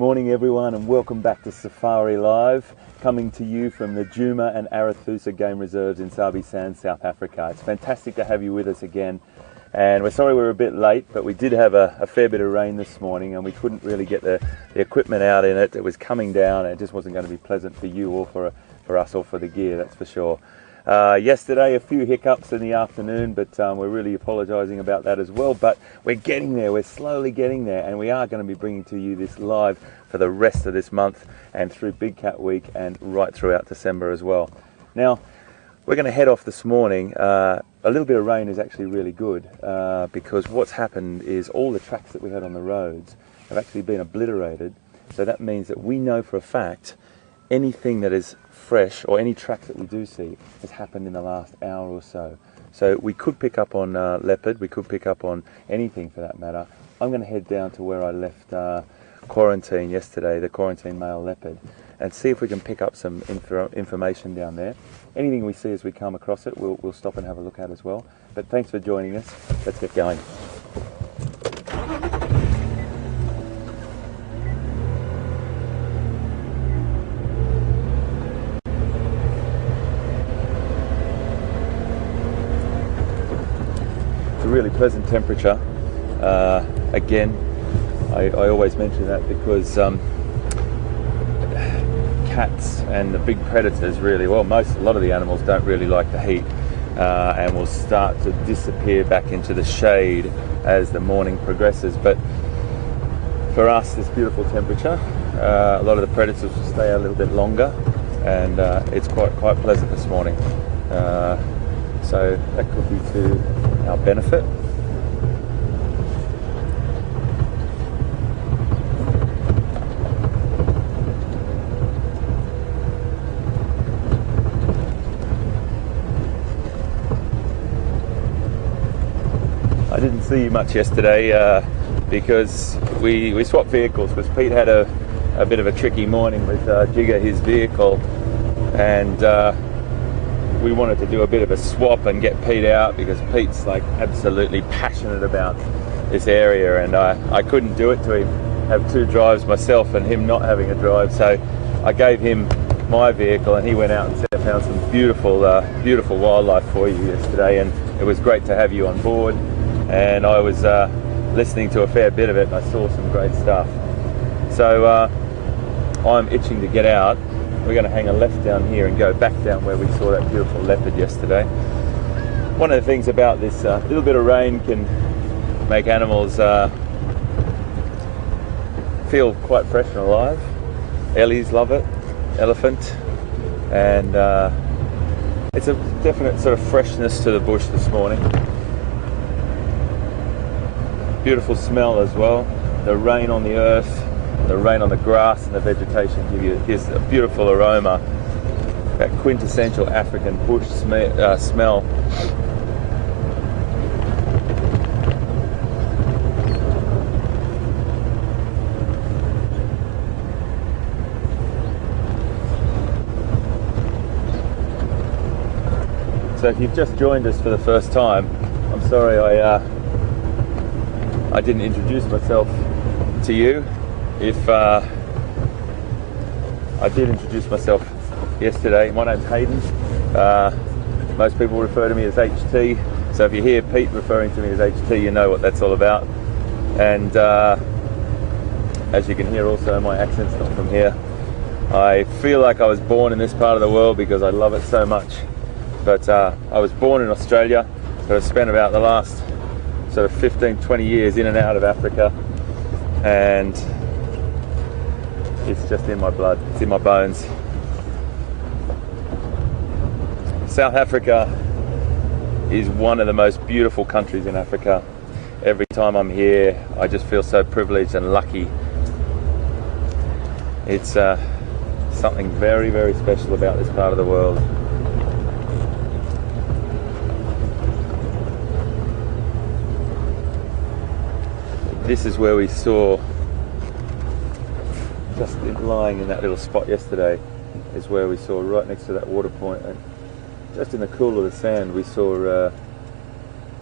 Morning everyone, and welcome back to Safari Live, coming to you from the Djuma and Arathusa Game Reserves in Sabi Sand, South Africa. It's fantastic to have you with us again, and we're sorry we're a bit late, but we did have a fair bit of rain this morning and we couldn't really get the equipment out in it. It was coming down and it just wasn't going to be pleasant for you or for us or for the gear, that's for sure. Yesterday a few hiccups in the afternoon, but we're really apologising about that as well. But we're getting there, we're slowly getting there, and we are going to be bringing to you this live for the rest of this month and through Big Cat Week and right throughout December as well. Now, we're going to head off this morning. A little bit of rain is actually really good because what's happened is all the tracks that we had on the roads have actually been obliterated. So that means that we know for a fact anything that is fresh or any tracks that we do see has happened in the last hour or so. So we could pick up on leopard, we could pick up on anything for that matter. I'm going to head down to where I left quarantine yesterday, the quarantine male leopard, and see if we can pick up some information down there. Anything we see as we come across it, we'll stop and have a look at as well. But thanks for joining us. Let's get going. Really pleasant temperature. Again, I always mention that because cats and the big predators really, well, a lot of the animals don't really like the heat and will start to disappear back into the shade as the morning progresses. But for us, this beautiful temperature, a lot of the predators will stay a little bit longer, and it's quite pleasant this morning. So that could be to our benefit. I didn't see you much yesterday because we swapped vehicles because Pete had a bit of a tricky morning with Jigger, his vehicle, and we wanted to do a bit of a swap and get Pete out because Pete's like absolutely passionate about this area, and I couldn't do it to him, have two drives myself and him not having a drive. So I gave him my vehicle and he went out and found some beautiful wildlife for you yesterday, and it was great to have you on board. And I was listening to a fair bit of it and I saw some great stuff. So I'm itching to get out. We're going to hang a left down here and go back down where we saw that beautiful leopard yesterday. One of the things about this little bit of rain can make animals feel quite fresh and alive. Ellies love it, elephant, and it's a definite sort of freshness to the bush this morning. Beautiful smell as well. The rain on the earth, the rain on the grass and the vegetation gives a beautiful aroma, that quintessential African bush smell. So if you've just joined us for the first time, I'm sorry I didn't introduce myself to you. If I did introduce myself yesterday, my name's Hayden. Most people refer to me as HT, so if you hear Pete referring to me as HT, you know what that's all about. And as you can hear also, my accent's not from here. I feel like I was born in this part of the world because I love it so much. But I was born in Australia, but I've spent about the last sort of 15-20 years in and out of Africa, and it's just in my blood, it's in my bones. South Africa is one of the most beautiful countries in Africa. Every time I'm here, I just feel so privileged and lucky. It's something very, very special about this part of the world. This is where we saw, just lying in that little spot yesterday, is where we saw right next to that water point, and just in the cool of the sand we saw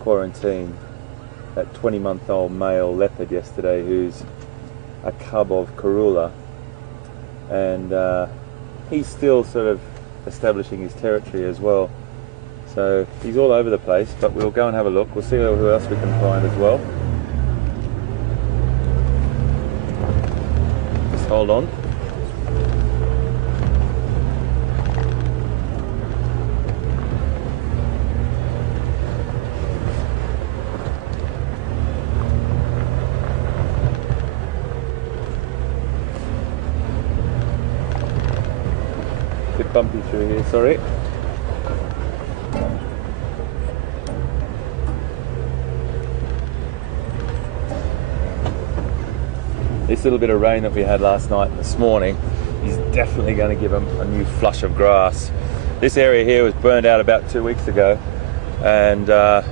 quarantine, that 20-month-old male leopard yesterday, who's a cub of Karula, and he's still sort of establishing his territory as well. So he's all over the place, but we'll go and have a look. We'll see who else we can find as well. Just hold on. Bit bumpy through here, sorry. This little bit of rain that we had last night and this morning is definitely going to give them a new flush of grass. This area here was burned out about 2 weeks ago, and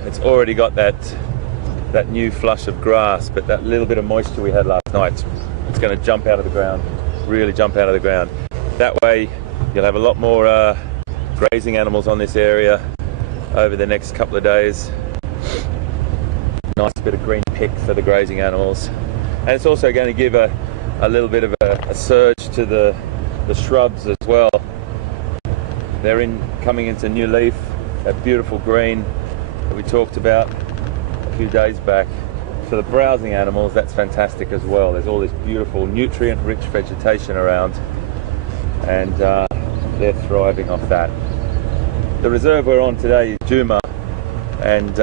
it's already got that new flush of grass, but that little bit of moisture we had last night, it's going to jump out of the ground, really jump out of the ground. That way you'll have a lot more grazing animals on this area over the next couple of days. Nice bit of green pick for the grazing animals. And it's also going to give a little bit of a surge to the shrubs as well. They're coming into new leaf, that beautiful green that we talked about a few days back. For the browsing animals, that's fantastic as well. There's all this beautiful nutrient-rich vegetation around, and they're thriving off that. The reserve we're on today is Juma, and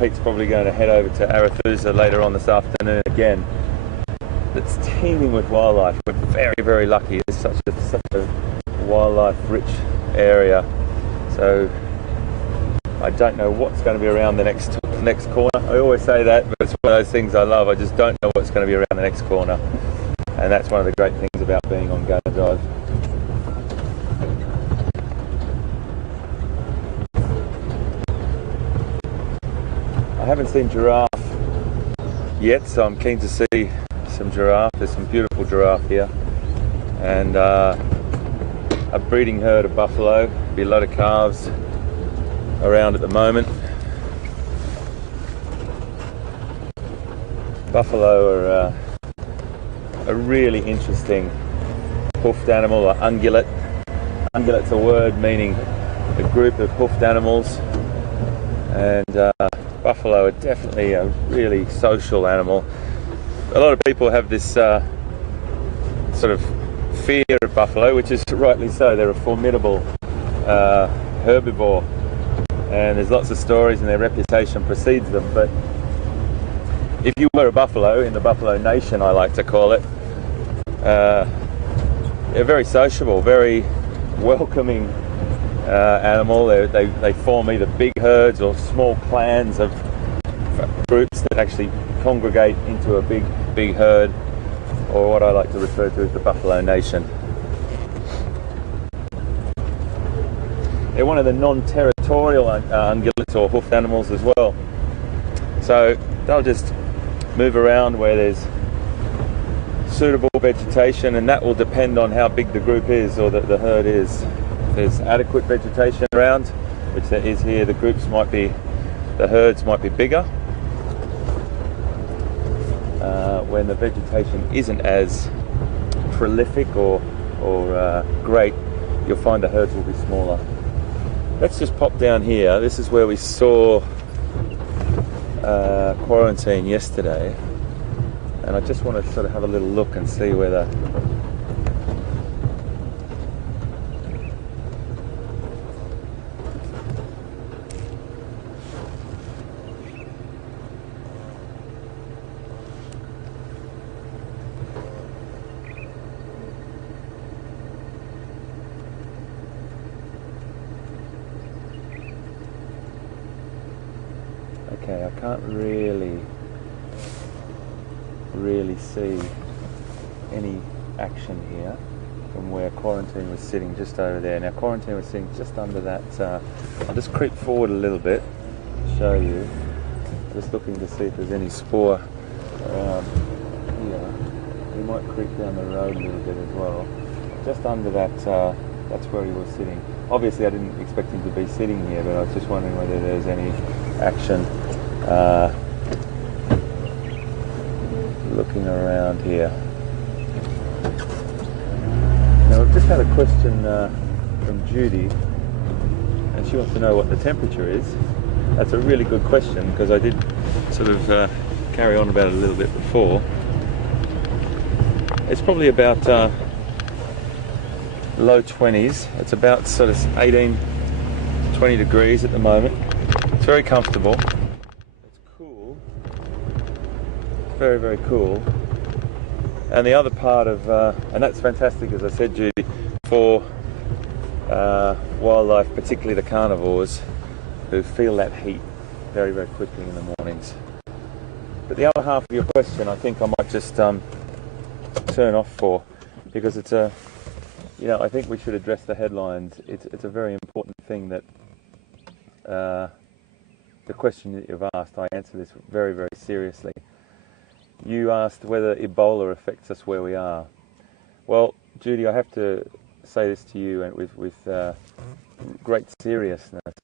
Pete's probably going to head over to Arathusa later on this afternoon again. It's teeming with wildlife. We're very, very lucky. It's such a wildlife-rich area. So I don't know what's going to be around the next corner. I always say that, but it's one of those things I love. I just don't know what's going to be around the next corner, and that's one of the great things about being on Game Drive. I haven't seen giraffe yet, so I'm keen to see some giraffe. There's some beautiful giraffe here, and a breeding herd of buffalo. Be a lot of calves around at the moment. Buffalo are a really interesting hoofed animal, or ungulate. Ungulate's a word meaning a group of hoofed animals, and buffalo are definitely a really social animal. A lot of people have this sort of fear of buffalo, which is rightly so. They're a formidable herbivore, and there's lots of stories, and their reputation precedes them. But if you were a buffalo in the buffalo nation, I like to call it, they're very sociable, very welcoming animal. They form either big herds or small clans of groups that actually congregate into a big herd, or what I like to refer to as the buffalo nation. They're one of the non-territorial ungulates or hoofed animals as well. So they'll just move around where there's suitable vegetation, and that will depend on how big the group is or the herd is. If there's adequate vegetation around, which there is here, the herds might be bigger. When the vegetation isn't as prolific or great, you'll find the herds will be smaller. Let's just pop down here. This is where we saw quarantine yesterday, and I just want to sort of have a little look and see whether okay, I can't really see any action here from where quarantine was sitting, just over there. Now quarantine was sitting just under that. I'll just creep forward a little bit to show you. Just looking to see if there's any spoor around here. We might creep down the road a little bit as well. Just under that, that's where he was sitting. Obviously I didn't expect him to be sitting here, but I was just wondering whether there's any action. looking around here. Now we've just had a question from Judy, and she wants to know what the temperature is. That's a really good question, because I did sort of carry on about it a little bit before. It's probably about low 20s. It's about sort of 18, 20 degrees at the moment. It's very comfortable. It's cool. Very, very cool. And the other part of, and that's fantastic, as I said, Judy, for wildlife, particularly the carnivores, who feel that heat very, very quickly in the mornings. But the other half of your question, I think I might just turn off for, because it's a, you know, I think we should address the headlines. It's a very important thing that the question that you've asked, I answer this very, very seriously. You asked whether Ebola affects us where we are. Well, Judy, I have to say this to you, and with great seriousness.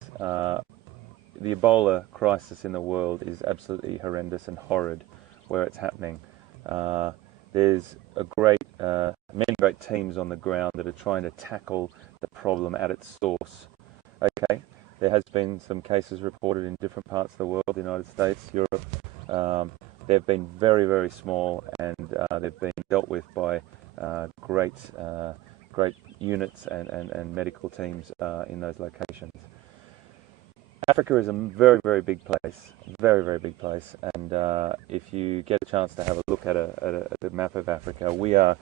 The Ebola crisis in the world is absolutely horrendous and horrid where it's happening. There's many great teams on the ground that are trying to tackle the problem at its source. Okay, there has been some cases reported in different parts of the world, the United States, Europe. They've been very, very small, and they've been dealt with by great units and medical teams in those locations. Africa is a very, very big place, very, very big place, and if you get a chance to have a look at the map of Africa, we are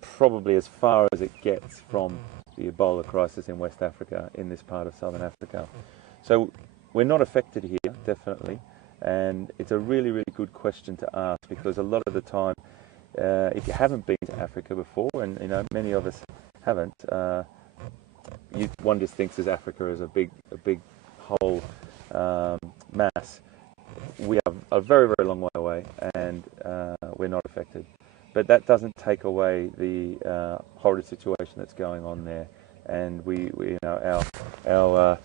probably as far as it gets from the Ebola crisis in West Africa, in this part of Southern Africa. So we're not affected here, definitely, and it's a really, really good question to ask, because a lot of the time, if you haven't been to Africa before, and you know many of us haven't, one just thinks of Africa as a big whole mass. We are a very, very long way away, and we're not affected. But that doesn't take away the horrid situation that's going on there, and we you know, our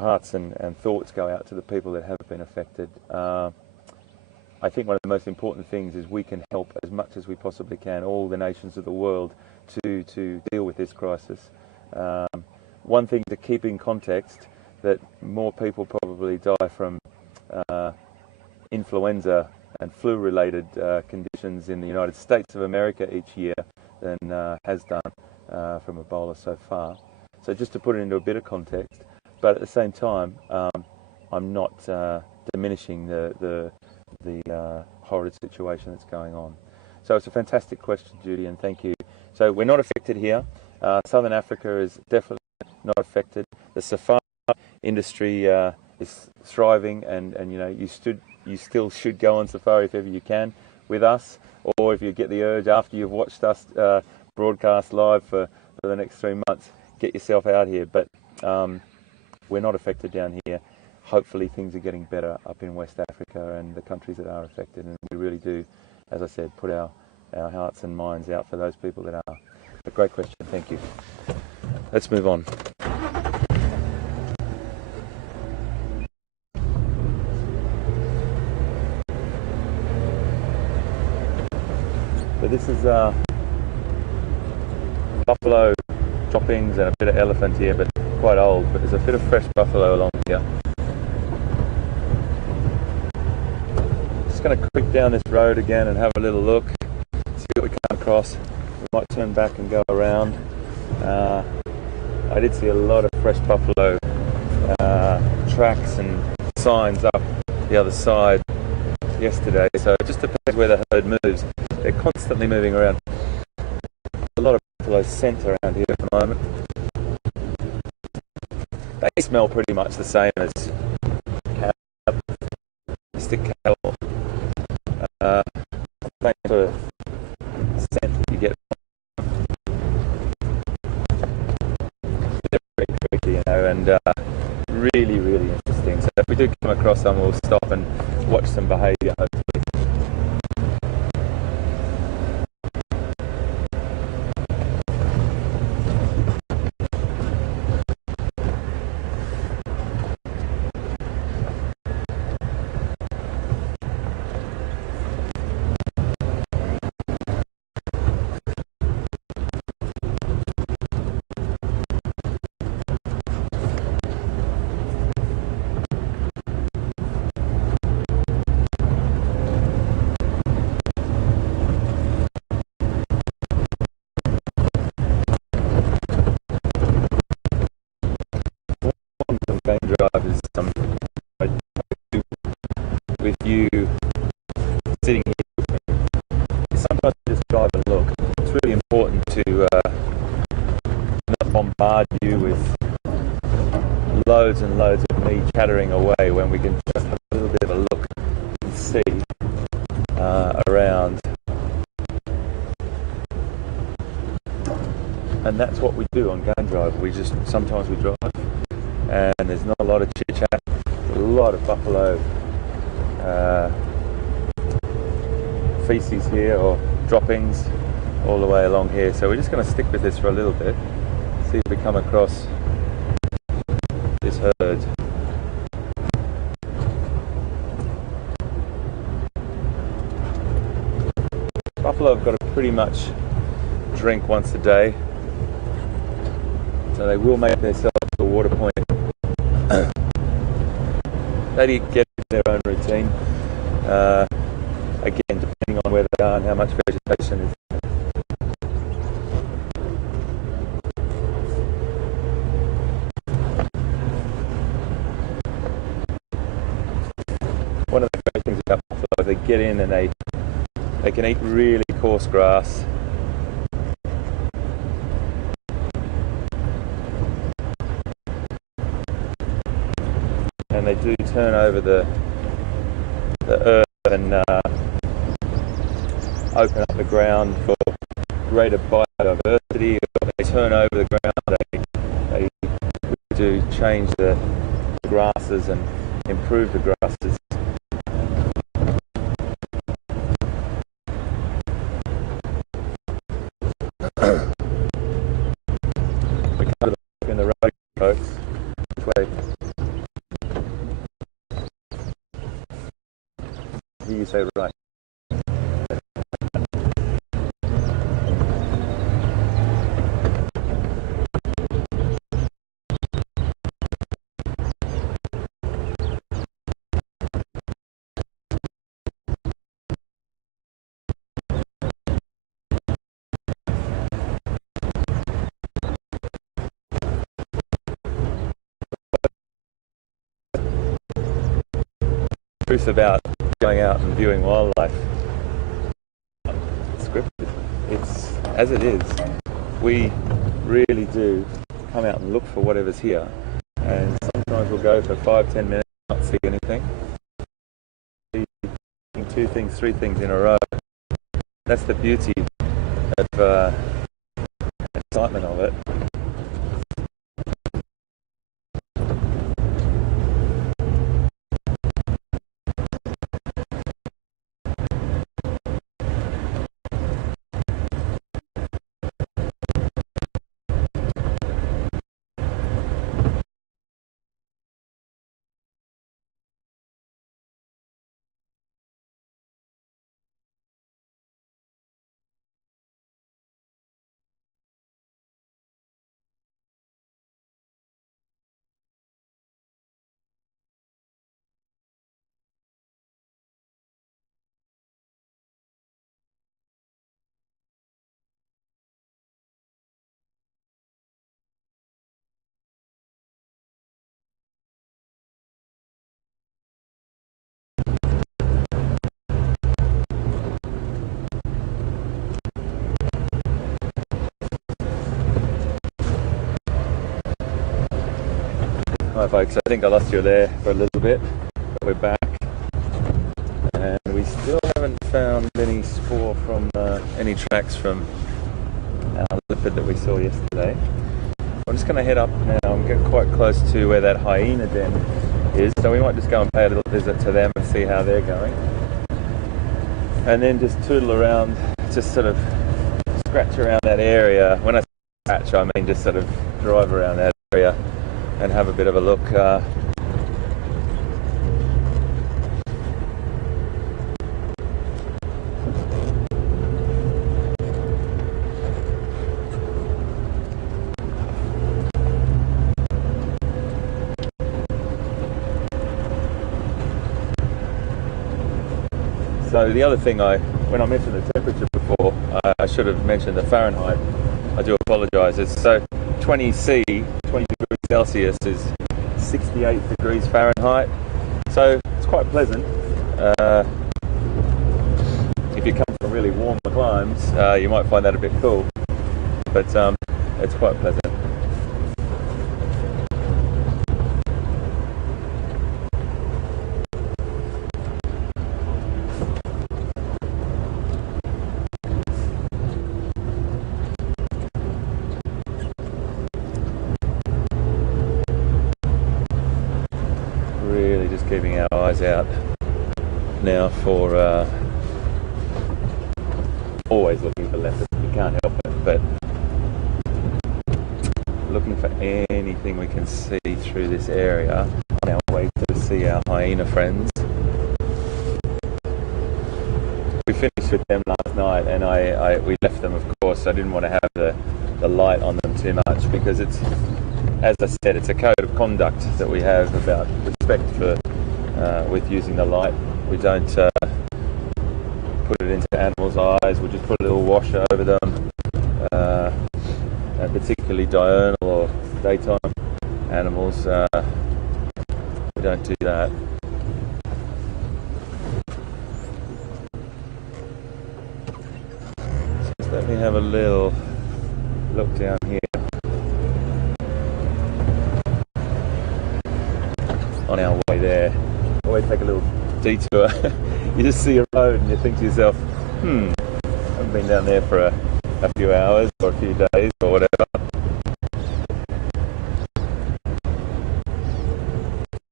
hearts and thoughts go out to the people that have been affected. I think one of the most important things is we can help as much as we possibly can, all the nations of the world, to deal with this crisis. One thing to keep in context, that more people probably die from influenza and flu-related conditions in the United States of America each year than has done from Ebola so far. So just to put it into a bit of context, but at the same time, I'm not diminishing the horrid situation that's going on. So it's a fantastic question, Judy, and thank you. So we're not affected here. Southern Africa is definitely not affected. The safari industry is thriving, and you know, you still should go on safari if ever you can with us, or if you get the urge after you've watched us broadcast live for the next 3 months, get yourself out here. But we're not affected down here. Hopefully things are getting better up in West Africa and the countries that are affected, and we really do, as I said, put our hearts and minds out for those people that are. A great question, thank you. Let's move on. So this is buffalo droppings and a bit of elephant here, but quite old, but there's a bit of fresh buffalo along here. Just going to creep down this road again and have a little look, see what we come across. We might turn back and go around. I did see a lot of fresh buffalo tracks and signs up the other side yesterday, so it just depends where the herd moves. They're constantly moving around. A lot of buffalo scent around here at the moment. They smell pretty much the same as cattle, stick cattle. Same sort of scent that you get. They're very tricky, you know, and really, really interesting. So if we do come across some, we'll stop and watch some behaviour, hopefully. game drive is with you sitting here with me. Sometimes just drive and look. It's really important to not bombard you with loads and loads of me chattering away when we can just have a little bit of a look and see around. And that's what we do on game drive. Sometimes we drive and there's not a lot of chit chat, a lot of buffalo feces here or droppings all the way along here. So we're just going to stick with this for a little bit, see if we come across this herd. Buffalo have got to pretty much drink once a day, so they will make themselves a water point. They get their own routine. Again, depending on where they are and how much vegetation is. One of the great things about buffalo is they get in and they can eat really coarse grass. And they do turn over the earth and open up the ground for greater biodiversity. They turn over the ground, they do change the grasses and improve the grasses. We come to the in the road, folks. Which way? Here you say right. Truth about going out and viewing wildlife. It's scripted. It's as it is. We really do come out and look for whatever's here, and sometimes we'll go for 5-10 minutes and not see anything. Seeing 2 things, 3 things in a row. That's the beauty of excitement of it. Hi folks, I think I lost you there for a little bit, but we're back, and we still haven't found any spoor from any tracks from our leopard that we saw yesterday. I'm just going to head up now. I'm getting quite close to where that hyena den is, so we might just go and pay a little visit to them and see how they're going, and then just tootle around, just sort of scratch around that area. When I say scratch, I mean just sort of drive around that area and have a bit of a look. So the other thing, when I mentioned the temperature before, I should have mentioned the Fahrenheit. I do apologise. It's so 20 degrees Celsius is 68 degrees Fahrenheit, so it's quite pleasant. If you come from really warm climes, you might find that a bit cool, but it's quite pleasant. Really just keeping our eyes out now for always looking for leopards. You can't help it, but looking for anything we can see through this area on our way to see our hyena friends. We finished with them last night, and we left them, of course. I didn't want to have the light on them too much, because it's, as I said, it's a code of conduct that we have about respect for with using the light. We don't put it into animals' eyes. We just put a little wash over them, and particularly diurnal or daytime animals, we don't do that. So just let me have a little look down here. On our way there, always take a little detour. You just see a road and you think to yourself, I haven't been down there for a few hours or a few days or whatever.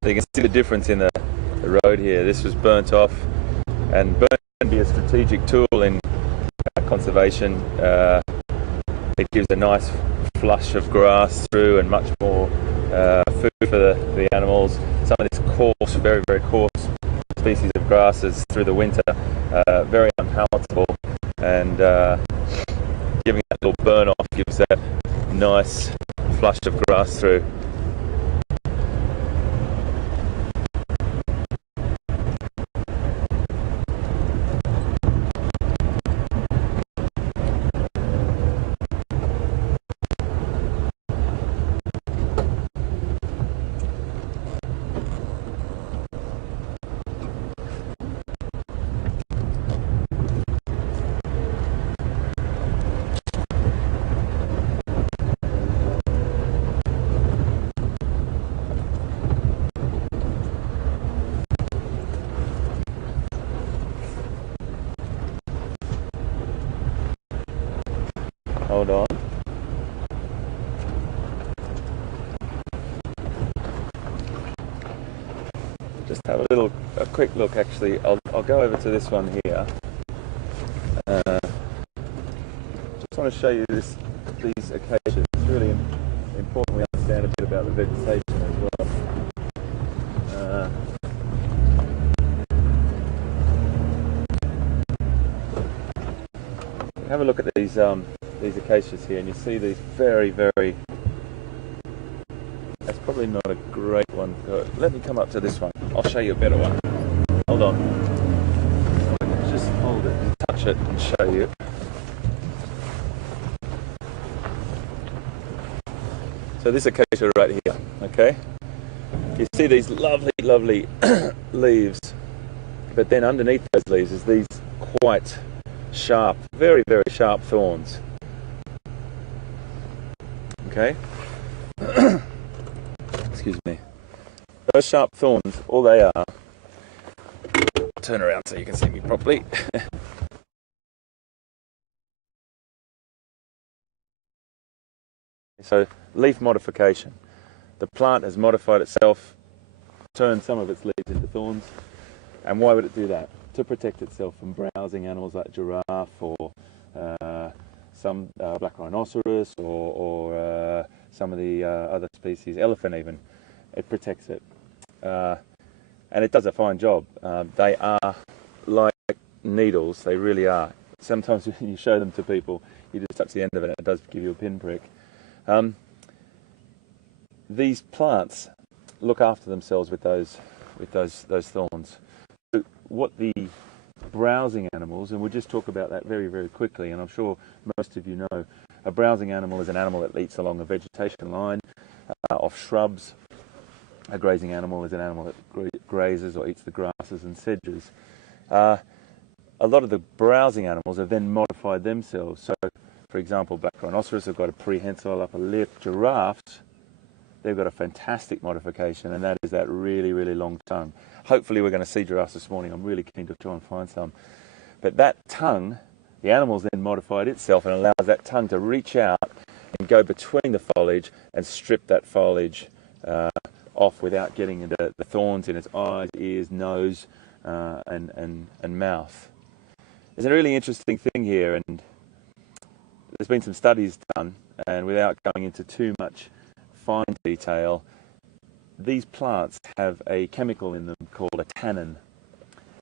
So you can see the difference in the road here. This was burnt off, and burnt can be a strategic tool in conservation. It gives a nice flush of grass through and much more food for the animals. Some of this coarse, very, very coarse species of grasses through the winter, very unpalatable, and giving that little burn off gives that nice flush of grass through. Hold on. Just have a quick look. Actually, I'll go over to this one here. Just want to show you these acacias. It's really important we understand a bit about the vegetation as well. Have a look at these acacias here, and you see these very, very. That's probably not a great one. Let me come up to this one. I'll show you a better one. Hold on. Just hold it and touch it and show you. So this acacia right here, okay? You see these lovely, lovely leaves, but then underneath those leaves is these quite sharp, very, very sharp thorns. Okay? Excuse me. Those sharp thorns, all they are, turn around so you can see me properly. So, leaf modification. The plant has modified itself, turned some of its leaves into thorns. And why would it do that? To protect itself from browsing animals like giraffe or some black rhinoceros or some of the other species, elephant even. It protects it. And it does a fine job. They are like needles, they really are. Sometimes when you show them to people, you just touch the end of it and it does give you a pinprick. These plants look after themselves with those thorns. So what the browsing animals, and we'll just talk about that very, very quickly, and I'm sure most of you know, a browsing animal is an animal that eats along a vegetation line of shrubs, A grazing animal is an animal that grazes or eats the grasses and sedges. A lot of the browsing animals have then modified themselves. So, for example, black rhinoceros have got a prehensile upper lip. Giraffes, they've got a fantastic modification, and that is that really, really long tongue. Hopefully we're going to see giraffes this morning. I'm really keen to try and find some. But that tongue, the animal's then modified itself and allows that tongue to reach out and go between the foliage and strip that foliage off without getting into the thorns in its eyes, ears, nose, and mouth. There's a really interesting thing here, and there's been some studies done, and without going into too much fine detail, these plants have a chemical in them called a tannin.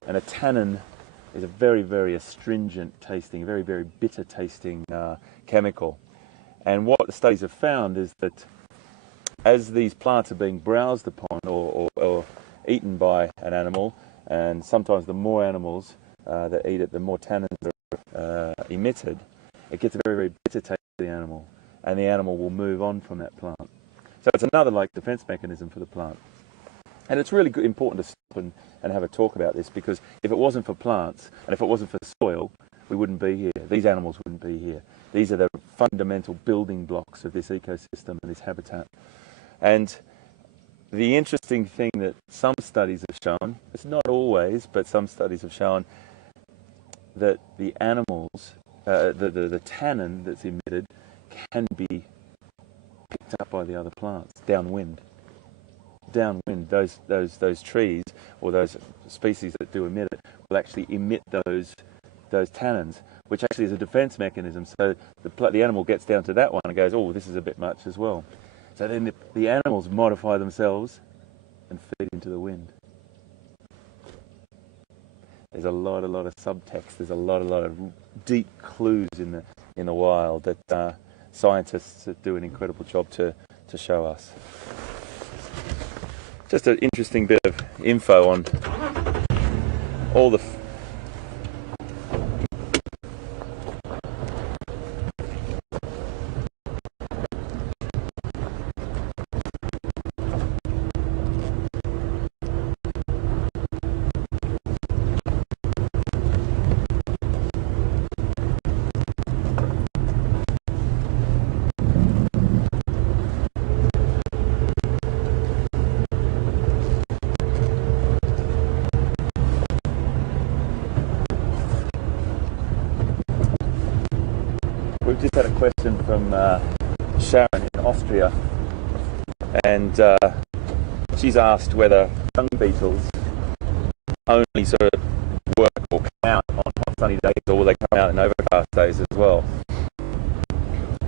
And a tannin is a very, very astringent tasting, very, very bitter tasting chemical. And what the studies have found is that as these plants are being browsed upon or eaten by an animal, and sometimes the more animals that eat it, the more tannins are emitted, it gets a very, very bitter taste to the animal, and the animal will move on from that plant. So it's another like defense mechanism for the plant. And it's really important to stop and have a talk about this, because if it wasn't for plants and if it wasn't for soil, we wouldn't be here. These animals wouldn't be here. These are the fundamental building blocks of this ecosystem and this habitat. And the interesting thing that some studies have shown, it's not always, but some studies have shown that the animals, the tannin that's emitted can be picked up by the other plants downwind. Downwind, those trees or those species that do emit it will actually emit those tannins, which actually is a defense mechanism. So the animal gets down to that one and goes, oh, this is a bit much as well. So then the animals modify themselves and feed into the wind. There's a lot of subtext. There's a lot of deep clues in the wild that scientists do an incredible job to show us. Just an interesting bit of info on all the We've just had a question from Sharon in Austria, and she's asked whether dung beetles only sort of work or come out on hot sunny days, or will they come out in overcast days as well?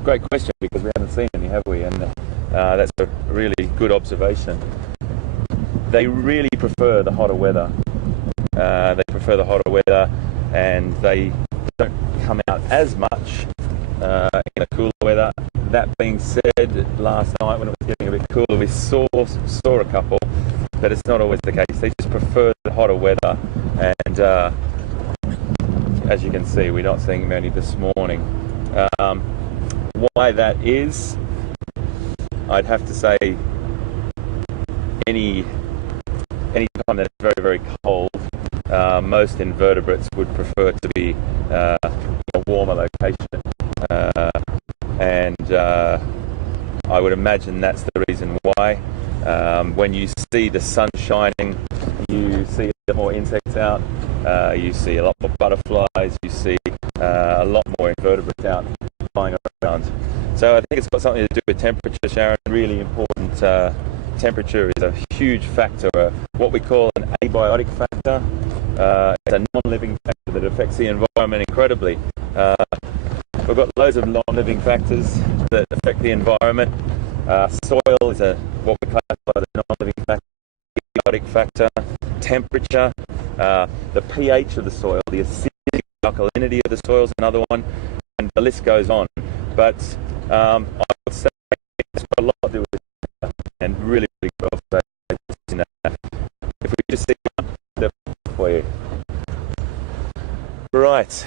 Great question, because we haven't seen any, have we? And that's a really good observation. They really prefer the hotter weather. And they don't come out as much in the cooler weather. That being said, last night when it was getting a bit cooler, we saw a couple, but it's not always the case. They just prefer the hotter weather, and as you can see, we're not seeing many this morning. Why that is, I'd have to say any time that it's very, very cold, most invertebrates would prefer to be in a warmer location. And I would imagine that's the reason why. When you see the sun shining, you see a lot more insects out, you see a lot more butterflies, you see a lot more invertebrates out flying around. So I think it's got something to do with temperature, Sharon. Really important. Temperature is a huge factor, what we call an abiotic factor. It's a non-living factor that affects the environment incredibly. We've got loads of non-living factors that affect the environment. Soil is what we classify as a non-living factor, abiotic factor. Temperature, the pH of the soil, the acidity, alkalinity of the soil is another one, and the list goes on. But I would say it's got a lot to do with it, and really, really good observations in that. If we just see one for you. Right.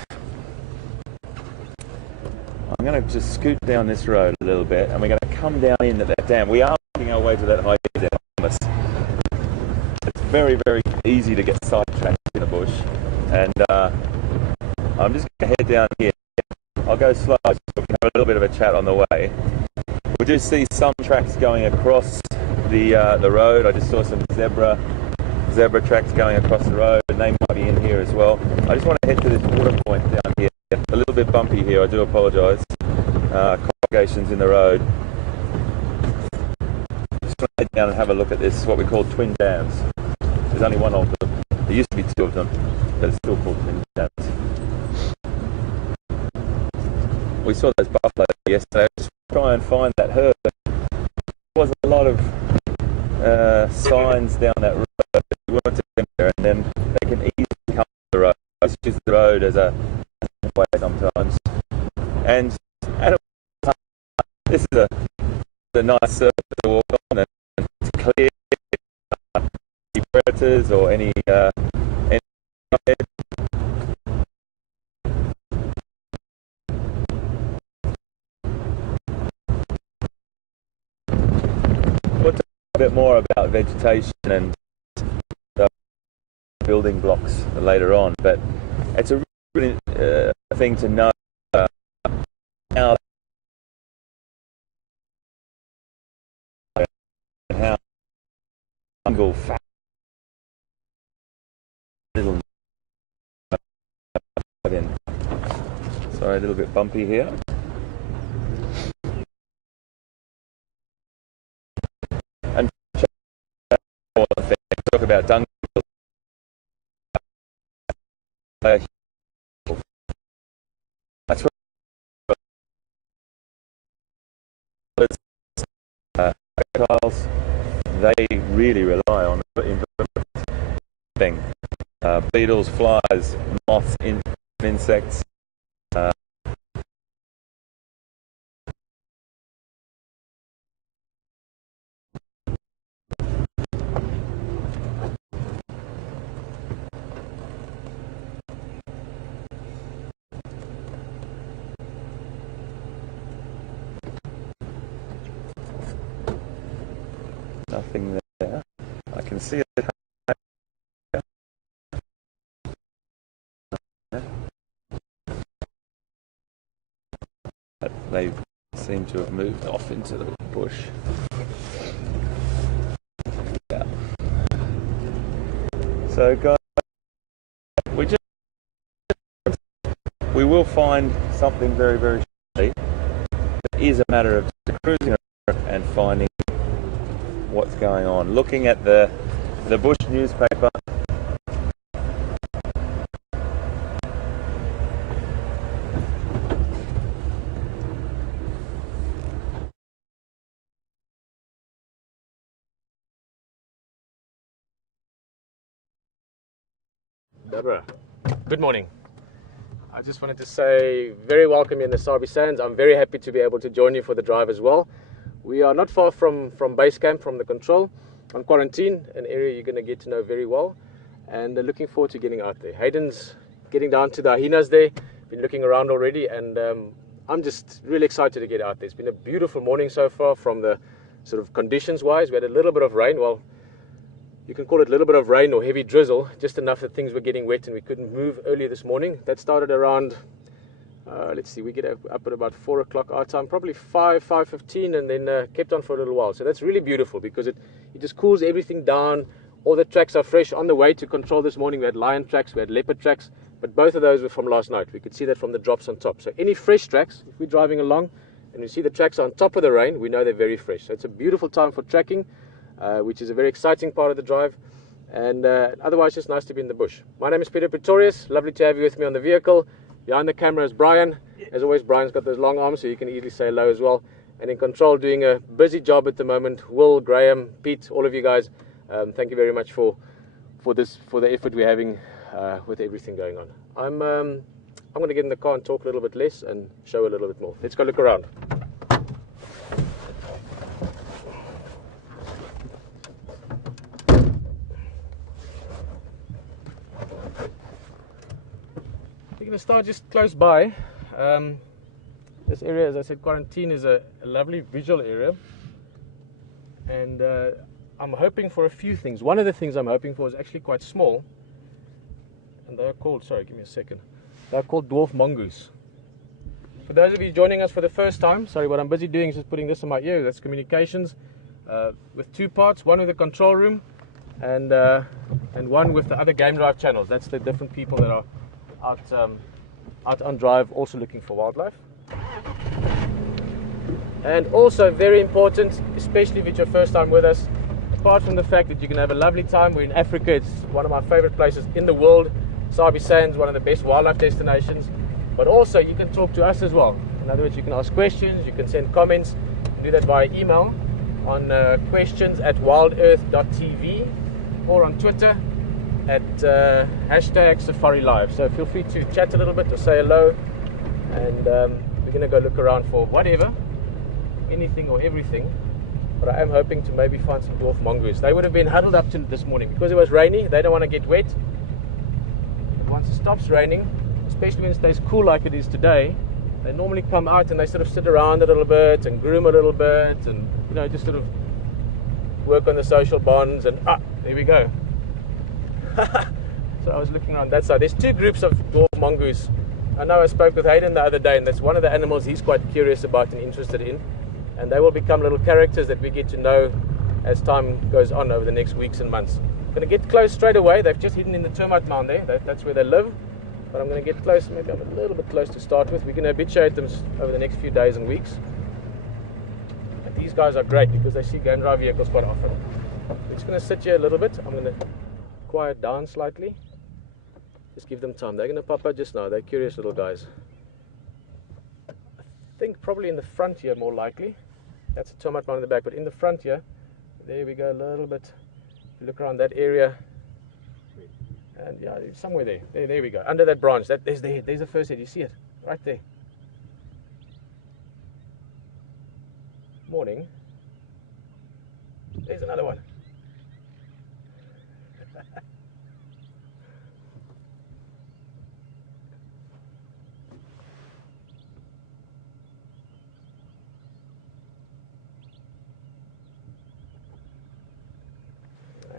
I'm going to just scoot down this road a little bit, and we're going to come down into that dam. We are making our way to that high dam, I promise. very, very easy to get sidetracked in the bush. And I'm just going to head down here. I'll go slow so we can have a little bit of a chat on the way. We do see some tracks going across the road. I just saw some zebra tracks going across the road, and they might be in here as well. I just want to head to this water point down here. A little bit bumpy here, I do apologise. Congregations in the road. Just want to head down and have a look at this, what we call twin dams. There's only one of them. There used to be two of them, but it's still called twin dams. We saw those buffalo yesterday. Just try and find that herd. There wasn't a lot of signs down that road. We wanted to get there, and then they can easily come to the road. It's just the road as a way sometimes. And this is a nice surface to walk on, and it's clear. Any predators or any we'll talk a bit more about vegetation and the building blocks later on, but it's a really thing to know how jungle fat little. Sorry, a little bit bumpy here. And talk about dung. That's what reptiles, they really rely on thing. Beetles, flies, moths, insects. Nothing there. I can see it. They seem to have moved off into the bush. Yeah. So guys, we will find something very, very shortly. It is a matter of cruising around and finding what's going on. Looking at the bush newspaper. Deborah, good morning. I just wanted to say very welcome in the Sabi Sands. I'm very happy to be able to join you for the drive as well. We are not far from base camp, from the control, on quarantine, an area you're going to get to know very well, and looking forward to getting out there. Hayden's getting down to the Ahinas there, been looking around already, and I'm just really excited to get out there. It's been a beautiful morning so far from the sort of conditions wise. We had a little bit of rain, well, you can call it a little bit of rain or heavy drizzle, just enough that things were getting wet and we couldn't move earlier this morning. That started around, let's see, we get up at about 4 o'clock our time, probably 5:15, and then kept on for a little while. So that's really beautiful because it just cools everything down. All the tracks are fresh. On the way to control this morning, we had lion tracks, we had leopard tracks, but both of those were from last night. We could see that from the drops on top. So any fresh tracks, if we're driving along and we see the tracks on top of the rain, we know they're very fresh. So it's a beautiful time for tracking. Which is a very exciting part of the drive, and otherwise just nice to be in the bush. My name is Peter Pretorius, lovely to have you with me on the vehicle. Behind the camera is Brian. As always, Brian's got those long arms so you can easily say hello as well. And in control, doing a busy job at the moment, Will, Graham, Pete, all of you guys, thank you very much for the effort we're having with everything going on. I'm going to get in the car and talk a little bit less and show a little bit more. Let's go look around. We're going to start just close by. This area, as I said, quarantine is a lovely visual area, and I'm hoping for a few things. One of the things I'm hoping for is actually quite small, and they're called, sorry, give me a second, they're called dwarf mongoose. For those of you joining us for the first time, sorry, what I'm busy doing is just putting this in my ear. That's communications with two parts, one with the control room and one with the other game drive channels. That's the different people that are out on drive also looking for wildlife. And also very important, especially if it's your first time with us, apart from the fact that you can have a lovely time, we're in Africa, it's one of my favorite places in the world. Sabi Sands, one of the best wildlife destinations, but also you can talk to us as well. In other words, you can ask questions, you can send comments, you can do that via email on questions@wildearth.tv or on Twitter at hashtag Safari Live. So feel free to chat a little bit or say hello, and we're going to go look around for whatever, anything or everything. But I am hoping to maybe find some dwarf mongoose. They would have been huddled up till this morning because it was rainy. They don't want to get wet. But once it stops raining, especially when it stays cool like it is today, they normally come out and they sort of sit around a little bit and groom a little bit, and you know, just sort of work on the social bonds. And there we go. So I was looking around that side. There's two groups of dwarf mongoose. I know I spoke with Hayden the other day, and that's one of the animals he's quite curious about and interested in. And they will become little characters that we get to know as time goes on over the next weeks and months. I'm going to get close straight away. They've just hidden in the termite mound there. That's where they live. But I'm going to get close. Maybe I'm a little bit close to start with. We're going to habituate them over the next few days and weeks. And these guys are great because they see game drive vehicles quite often. We're just going to sit here a little bit. I'm going to quiet down slightly. Just give them time. They're going to pop out just now. They're curious little guys. I think probably in the front here more likely. That's a termite mound in the back, but in the front here, there we go a little bit. Look around that area, and yeah, somewhere there. There we go. Under that branch. There's the first head. You see it right there. Morning. There's another one.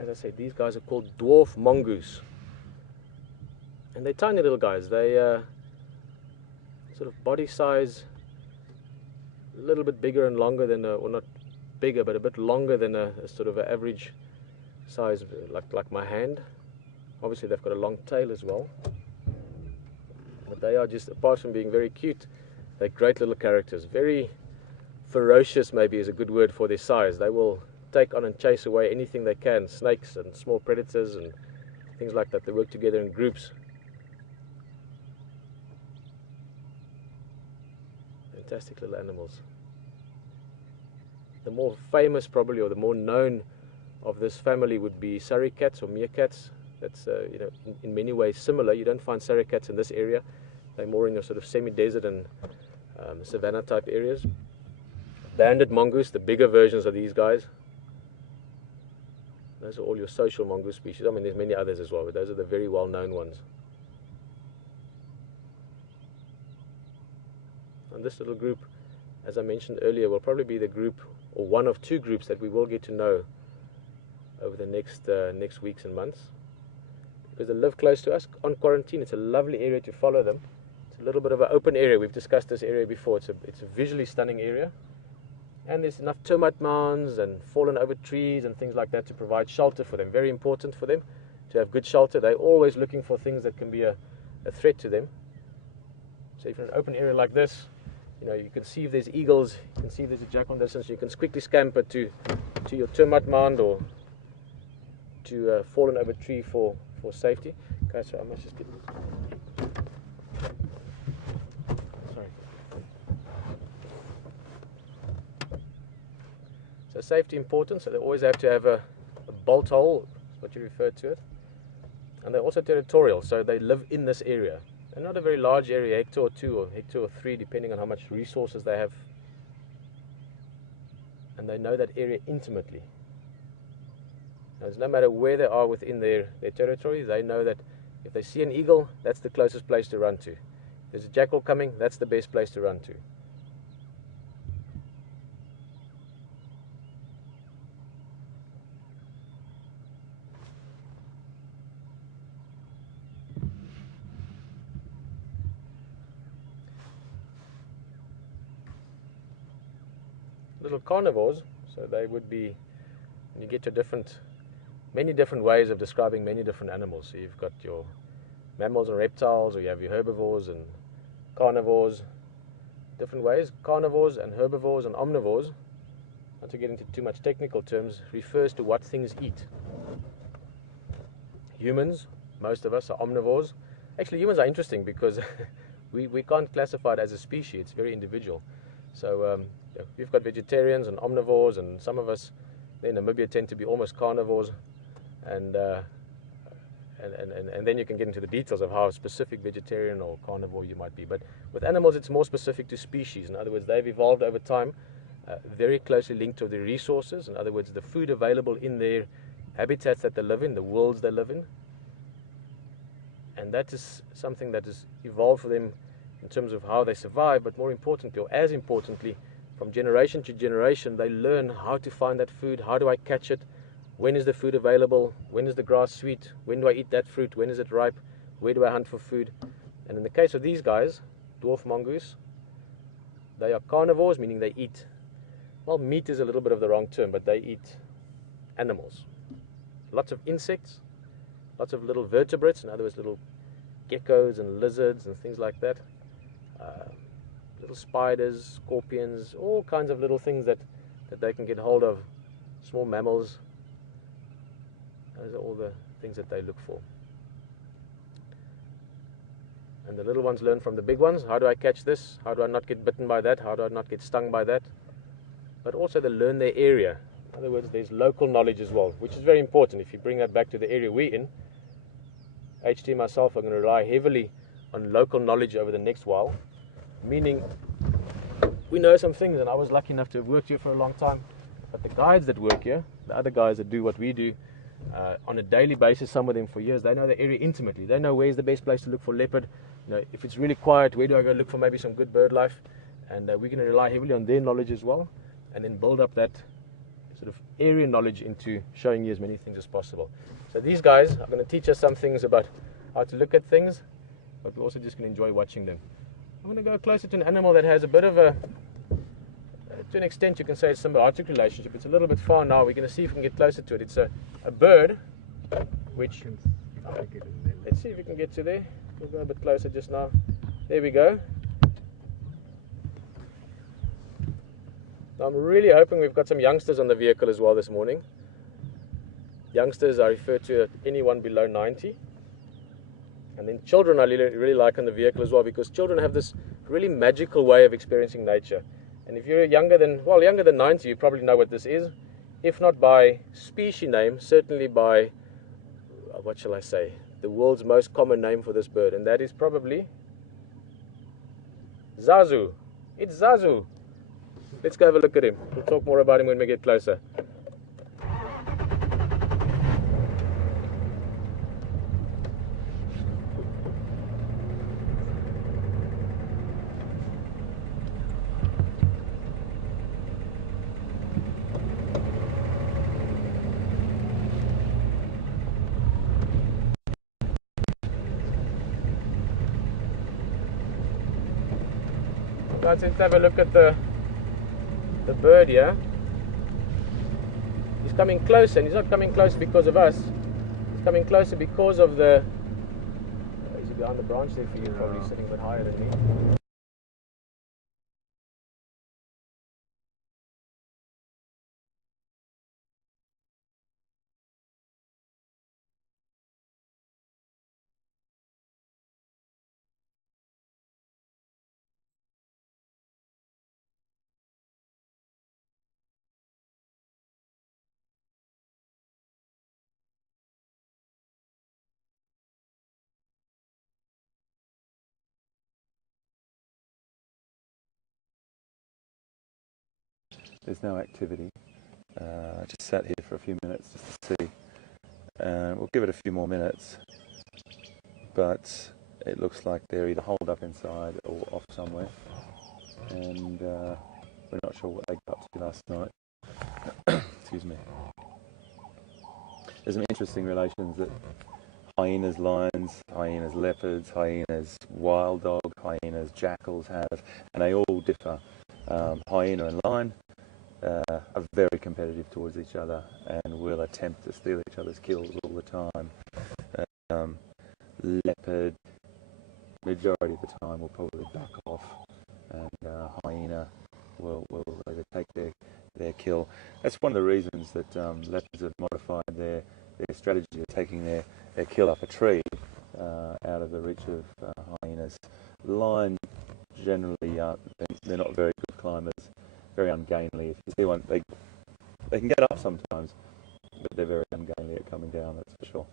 As I said, these guys are called dwarf mongoose, and they're tiny little guys. They sort of body size a little bit bigger and longer than or not bigger, but a bit longer than a sort of an average size, like my hand. Obviously they've got a long tail as well, but they are just, apart from being very cute, they're great little characters. Very ferocious maybe is a good word for their size. They will take on and chase away anything they can, snakes and small predators and things like that. They work together in groups. Fantastic little animals. The more famous probably, or the more known of this family would be suricats or meerkats. That's you know, in many ways similar. You don't find suricats in this area. They're more in your sort of semi-desert and savanna type areas. Banded mongoose, the bigger versions of these guys. Those are all your social mongoose species. I mean, there's many others as well, but those are the very well-known ones. And this little group, as I mentioned earlier, will probably be the group, or one of two groups, that we will get to know over the next weeks and months. Because they live close to us on quarantine. It's a lovely area to follow them. It's a little bit of an open area. We've discussed this area before. It's a visually stunning area. And there's enough termite mounds and fallen over trees and things like that to provide shelter for them. Very important for them to have good shelter. They're always looking for things that can be a threat to them. So if you're in an open area like this, you know, you can see if there's eagles, you can see if there's a jackal in distance, you can quickly scamper to your termite mound or to a fallen over tree for safety. Okay, so I must just get this. So safety important, so they always have to have a bolt hole, is what you refer to it. And they're also territorial, so they live in this area. They're not a very large area, hectare or 2 or hectare or 3, depending on how much resources they have. And they know that area intimately. Now, no matter where they are within their territory, they know that if they see an eagle, that's the closest place to run to. If there's a jackal coming, that's the best place to run to. little carnivores, so they would be, and you get to many different ways of describing many different animals. So you've got your mammals and reptiles, or you have your herbivores and carnivores, different ways. Carnivores and herbivores and omnivores, not to get into too much technical terms, refers to what things eat. Humans, most of us, are omnivores. Actually, humans are interesting because we can't classify it as a species. It's very individual. So we've got vegetarians and omnivores, and some of us in Namibia tend to be almost carnivores, and then you can get into the details of how specific vegetarian or carnivore you might be. But with animals, it's more specific to species. In other words, they've evolved over time, very closely linked to the resources. In other words, the food available in their habitats that they live in, the worlds they live in. And that is something that has evolved for them in terms of how they survive, but more importantly, or as importantly, from generation to generation, they learn how to find that food. How do I catch it? When is the food available? When is the grass sweet? When do I eat that fruit? When is it ripe? Where do I hunt for food? And in the case of these guys, dwarf mongoose, they are carnivores, meaning they eat, well, meat is a little bit of the wrong term, but they eat animals. Lots of insects, lots of little vertebrates, in other words, little geckos and lizards and things like that. Little spiders, scorpions, all kinds of little things that they can get hold of, small mammals. Those are all the things that they look for. And the little ones learn from the big ones. How do I catch this? How do I not get bitten by that? How do I not get stung by that? But also they learn their area. In other words, there's local knowledge as well, which is very important. If you bring that back to the area we're in, HT and myself are going to rely heavily on local knowledge over the next while, meaning we know some things, and I was lucky enough to have worked here for a long time, but the guides that work here, the other guys that do what we do on a daily basis, some of them for years, they know the area intimately. They know where's the best place to look for leopard. You know, if it's really quiet, where do I go look for maybe some good bird life? And we're going to rely heavily on their knowledge as well, and then build up that sort of area knowledge into showing you as many things as possible. So these guys are going to teach us some things about how to look at things, but we're also just going to enjoy watching them. I'm going to go closer to an animal that has a bit of a, to an extent you can say, a symbiotic relationship. It's a little bit far now. We're going to see if we can get closer to it. It's a bird, which, let's see if we can get to there. We'll go a bit closer just now. There we go. Now I'm really hoping we've got some youngsters on the vehicle as well this morning. Youngsters I refer to anyone below 90. And then children I really like on the vehicle as well, because children have this really magical way of experiencing nature. And if you're younger than 90, you probably know what this is. If not by species name, certainly by, what shall I say, the world's most common name for this bird. And that is probably Zazu. It's Zazu. Let's go have a look at him. We'll talk more about him when we get closer. Let's have a look at the bird here. He's coming close, and he's not coming close because of us. He's coming closer because of the... Is he behind the branch there for you? Probably sitting a bit higher than me. There's no activity. Just sat here for a few minutes just to see. We'll give it a few more minutes, but it looks like they're either holed up inside or off somewhere, and we're not sure what they got up to last night. Excuse me. There's some interesting relations that hyenas, lions, hyenas, leopards, hyenas, wild dog, hyenas, jackals have, and they all differ. Hyena and lion, are very competitive towards each other and will attempt to steal each other's kills all the time. Leopard, majority of the time, will probably back off, and hyena will either take their kill. That's one of the reasons that leopards have modified their strategy of taking their kill up a tree out of the reach of hyenas. Lion generally they're not very good climbers, very ungainly. If you see one, they can get up sometimes, but they're very ungainly at coming down, that's for sure.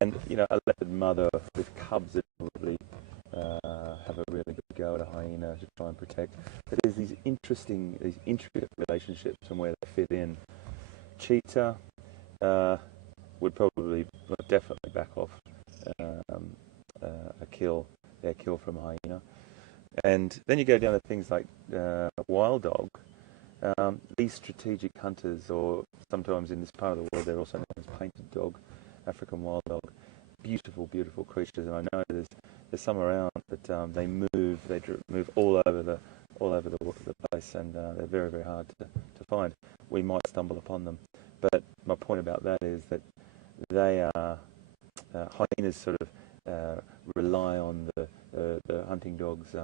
And you know, a leopard mother with cubs that probably have a really good go at a hyena to try and protect. But there's these intricate relationships and where they fit in. Cheetah would probably definitely back off their kill from hyena. And then you go down to things like wild dog. These strategic hunters, or sometimes in this part of the world they're also known as painted dog, African wild dog, beautiful, beautiful creatures. And I know there's some around, but they move all over the place, and they're very, very hard to find. We might stumble upon them, but my point about that is that they are hyenas sort of rely on the hunting dog's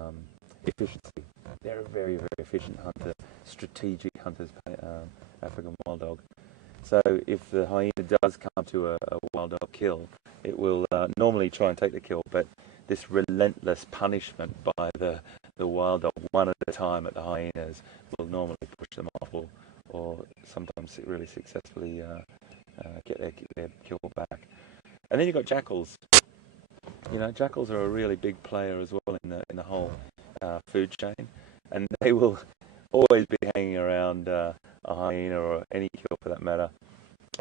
efficiency. They're a very, very efficient hunter, strategic hunters, African wild dog. So if the hyena does come to a wild dog kill, it will normally try and take the kill, but this relentless punishment by the wild dog, one at a time at the hyenas, will normally push them off, or sometimes really successfully get their kill back. And then you've got jackals. You know, jackals are a really big player as well in the whole food chain, and they will always be hanging around a hyena or any kill for that matter,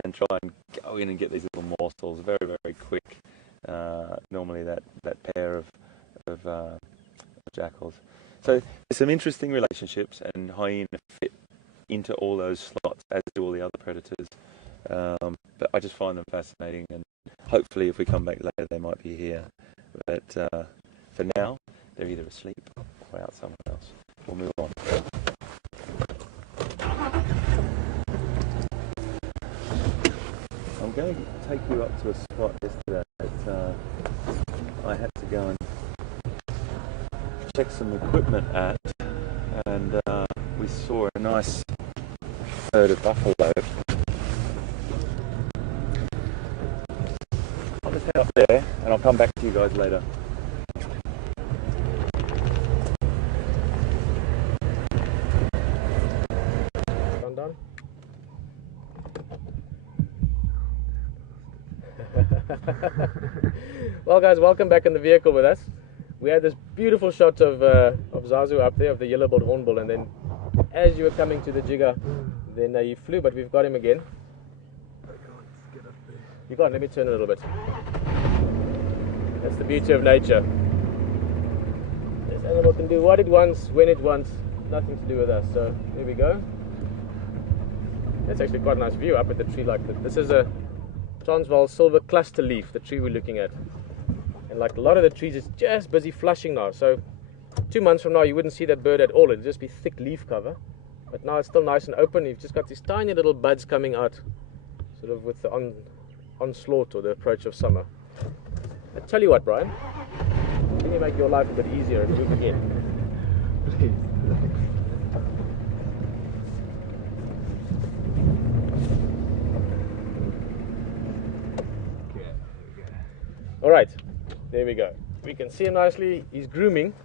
and try and go in and get these little morsels very, very quick. Normally that pair of jackals. So there's some interesting relationships, and hyena fit into all those slots, as do all the other predators. But I just find them fascinating, and hopefully if we come back later they might be here. But for now, they're either asleep or out somewhere else. We'll move on. I'm going to take you up to a spot yesterday that I had to go and check some equipment at, and we saw a nice herd of buffalo. I'll just head up there and I'll come back to you guys later. Done. Well guys, welcome back in the vehicle with us. We had this beautiful shot of Zazu up there, of the yellow-billed hornbill, and then as you were coming to the jigger, then he flew, but we've got him again. I can't get up there. You can't, let me turn a little bit. That's the beauty of nature. This animal can do what it wants, when it wants, nothing to do with us. So there we go. That's actually quite a nice view up at the tree like that. This is a Transvaal silver cluster leaf, the tree we're looking at. And like a lot of the trees, it's just busy flushing now. So 2 months from now, you wouldn't see that bird at all. It'd just be thick leaf cover. But now it's still nice and open. You've just got these tiny little buds coming out, sort of with the onslaught or the approach of summer. I tell you what, Brian, can you make your life a bit easier and move in? Please. All right, there we go. We can see him nicely. He's grooming.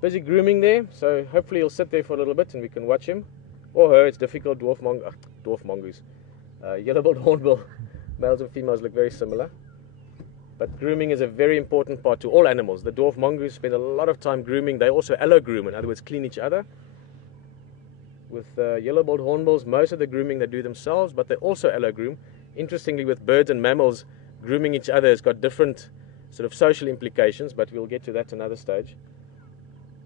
Busy grooming there, so hopefully he'll sit there for a little bit and we can watch him. Or her, it's difficult. Dwarf mongoose. Yellow-billed hornbill. Males and females look very similar. But grooming is a very important part to all animals. The dwarf mongoose spend a lot of time grooming. They also allo-groom, in other words, clean each other. With yellow-billed hornbills, most of the grooming they do themselves, but they also allo-groom. Interestingly, with birds and mammals, grooming each other has got different sort of social implications, but we'll get to that another stage.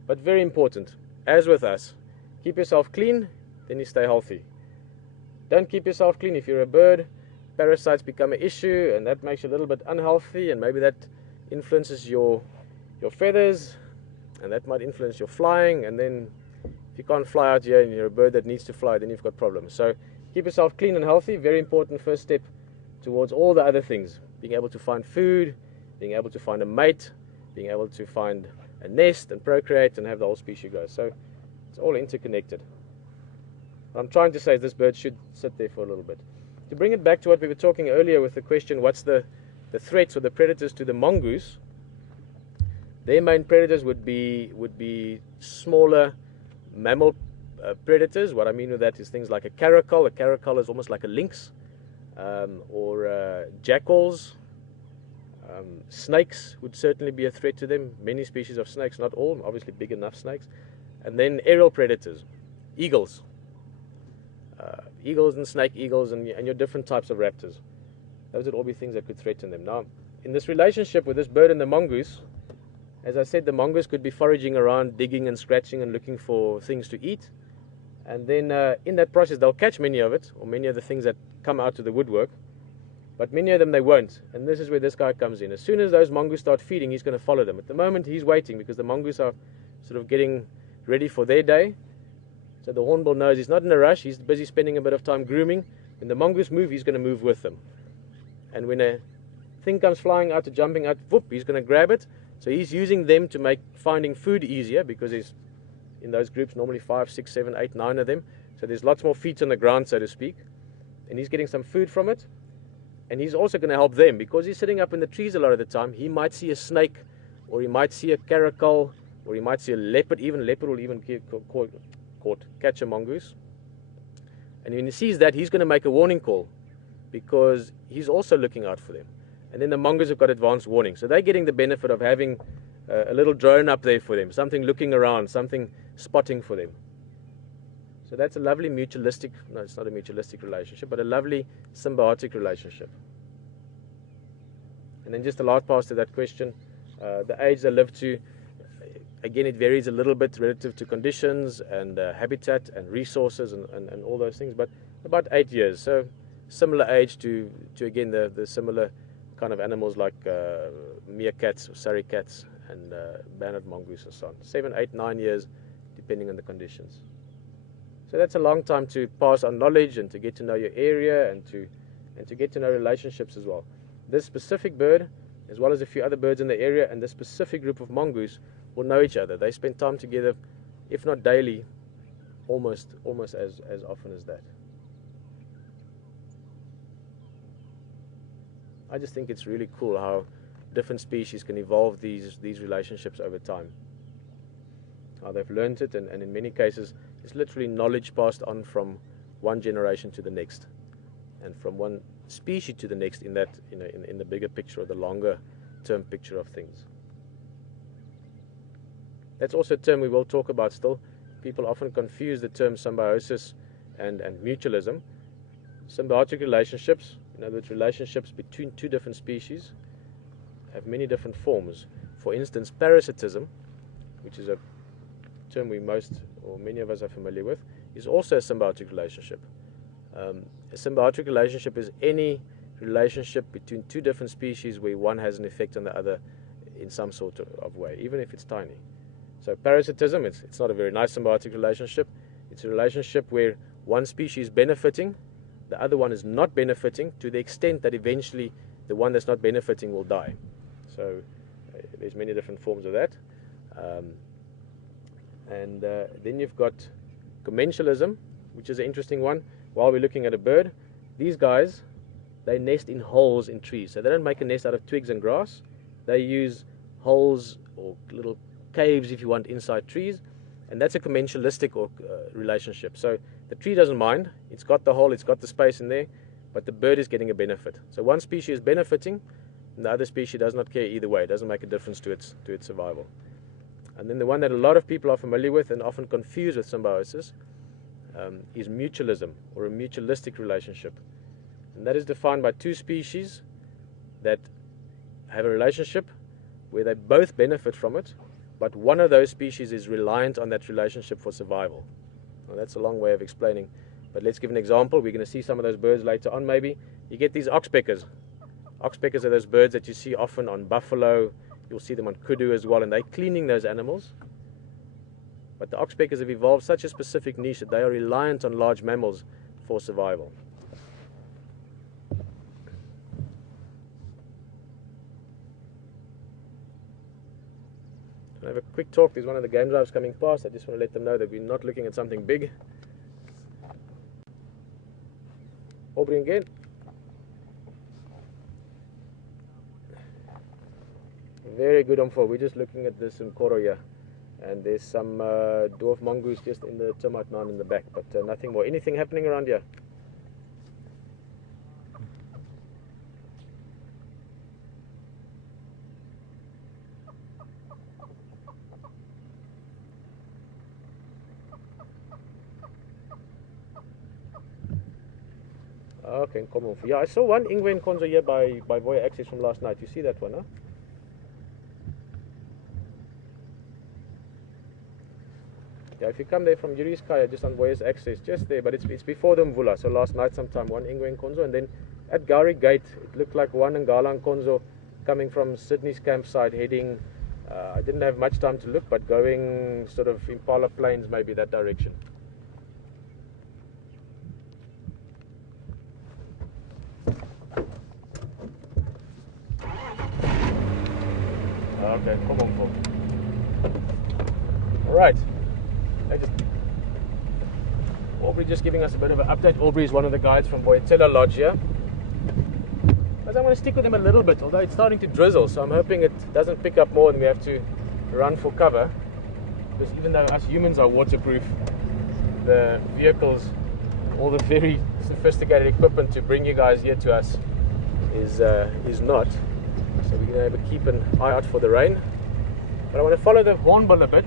But very important, as with us, keep yourself clean, then you stay healthy. Don't keep yourself clean. If you're a bird, parasites become an issue, and that makes you a little bit unhealthy, and maybe that influences your feathers, and that might influence your flying. And then if you can't fly out here and you're a bird that needs to fly, then you've got problems. So keep yourself clean and healthy. Very important first step towards all the other things. Being able to find food, being able to find a mate, being able to find a nest and procreate and have the whole species grow. So it's all interconnected. What I'm trying to say is this bird should sit there for a little bit. To bring it back to what we were talking earlier with the question, what's the threats or the predators to the mongoose? Their main predators would be smaller mammal predators. What I mean with that is things like a caracal. A caracal is almost like a lynx, or jackals. Snakes would certainly be a threat to them. Many species of snakes, not all, obviously big enough snakes. And then aerial predators, eagles. Eagles and snake eagles and your different types of raptors. Those would all be things that could threaten them. Now, in this relationship with this bird and the mongoose, as I said, the mongoose could be foraging around, digging and scratching and looking for things to eat. And then in that process, they'll catch many of it, or many of the things that come out of the woodwork. But many of them they won't. And this is where this guy comes in. As soon as those mongoose start feeding, he's going to follow them. At the moment, he's waiting because the mongoose are sort of getting ready for their day. So the hornbill knows he's not in a rush. He's busy spending a bit of time grooming. When the mongoose move, he's going to move with them. And when a thing comes flying out or jumping out, whoop, he's going to grab it. So he's using them to make finding food easier, because there's, in those groups, normally 5, 6, 7, 8, 9 of them. So there's lots more feet on the ground, so to speak. And he's getting some food from it. And he's also going to help them, because he's sitting up in the trees a lot of the time. He might see a snake, or he might see a caracal, or he might see a leopard. Even a leopard will even catch a mongoose. And when he sees that, he's going to make a warning call, because he's also looking out for them. And then the mongoose have got advanced warning. So they're getting the benefit of having a little drone up there for them, something looking around, something spotting for them. So that's a lovely mutualistic, no, it's not a mutualistic relationship, but a lovely symbiotic relationship. And then just the last part to that question, the age they live to, again, it varies a little bit relative to conditions and habitat and resources and all those things, but about 8 years. So similar age to again, the similar kind of animals like meerkats or suricats and banded mongoose and so on. 7, 8, 9 years, depending on the conditions. So that's a long time to pass on knowledge and to get to know your area and to get to know relationships as well. This specific bird, as well as a few other birds in the area, and this specific group of mongoose will know each other. They spend time together, if not daily, almost as often as that. I just think it's really cool how different species can evolve these relationships over time. How they've learned it, and in many cases, it's literally knowledge passed on from one generation to the next, and from one species to the next in that, in the bigger picture or the longer term picture of things. That's also a term we will talk about still. People often confuse the term symbiosis and mutualism. Symbiotic relationships, in other words, relationships between two different species, have many different forms. For instance, parasitism, which is a term we most or many of us are familiar with, is also a symbiotic relationship. A symbiotic relationship is any relationship between two different species where one has an effect on the other in some sort of way, even if it's tiny. So parasitism, it's not a very nice symbiotic relationship. It's a relationship where one species is benefiting, the other one is not benefiting, to the extent that eventually the one that's not benefiting will die. So there's many different forms of that. Then you've got commensalism, which is an interesting one. While we're looking at a bird, these guys, they nest in holes in trees. So they don't make a nest out of twigs and grass. They use holes or little caves, if you want, inside trees. And that's a commensalistic relationship. So the tree doesn't mind. It's got the hole, it's got the space in there, but the bird is getting a benefit. So one species is benefiting, and the other species does not care either way. It doesn't make a difference to its survival. And then the one that a lot of people are familiar with and often confuse with symbiosis is mutualism, or a mutualistic relationship. And that is defined by two species that have a relationship where they both benefit from it, but one of those species is reliant on that relationship for survival. Now, that's a long way of explaining, but let's give an example. We're going to see some of those birds later on maybe. You get these oxpeckers. Oxpeckers are those birds that you see often on buffalo. You'll see them on kudu as well, and they're cleaning those animals. But the oxpeckers have evolved such a specific niche that they are reliant on large mammals for survival. I have a quick talk. There's one of the game drives coming past. I just want to let them know that we're not looking at something big. Aubrey again. Very good on four. We're just looking at this in Koro here. And there's some dwarf mongoose just in the termite mound in the back. But nothing more. Anything happening around here? Okay, come on. Yeah, I saw one Ingwe and Konzo here by Voya Access from last night. You see that one, huh? Yeah, if you come there from Yuriskaya, just on Voya's Access, just there, but it's before the Mvula. So last night sometime, one Ingwe and Konzo, and then at Gowrie Gate, it looked like one Ngala and Konzo coming from Sydney's campsite, heading, I didn't have much time to look, but going sort of Impala Plains, maybe that direction. Okay, come on, folks. Alright. Aubrey just giving us a bit of an update. Aubrey is one of the guides from Boyatella Lodge here. As I want to stick with him a little bit, although it's starting to drizzle, so I'm hoping it doesn't pick up more and we have to run for cover. Because even though us humans are waterproof, the vehicles, all the very sophisticated equipment to bring you guys here to us is not. So we're going to have to keep an eye out for the rain. But I want to follow the hornbill a bit.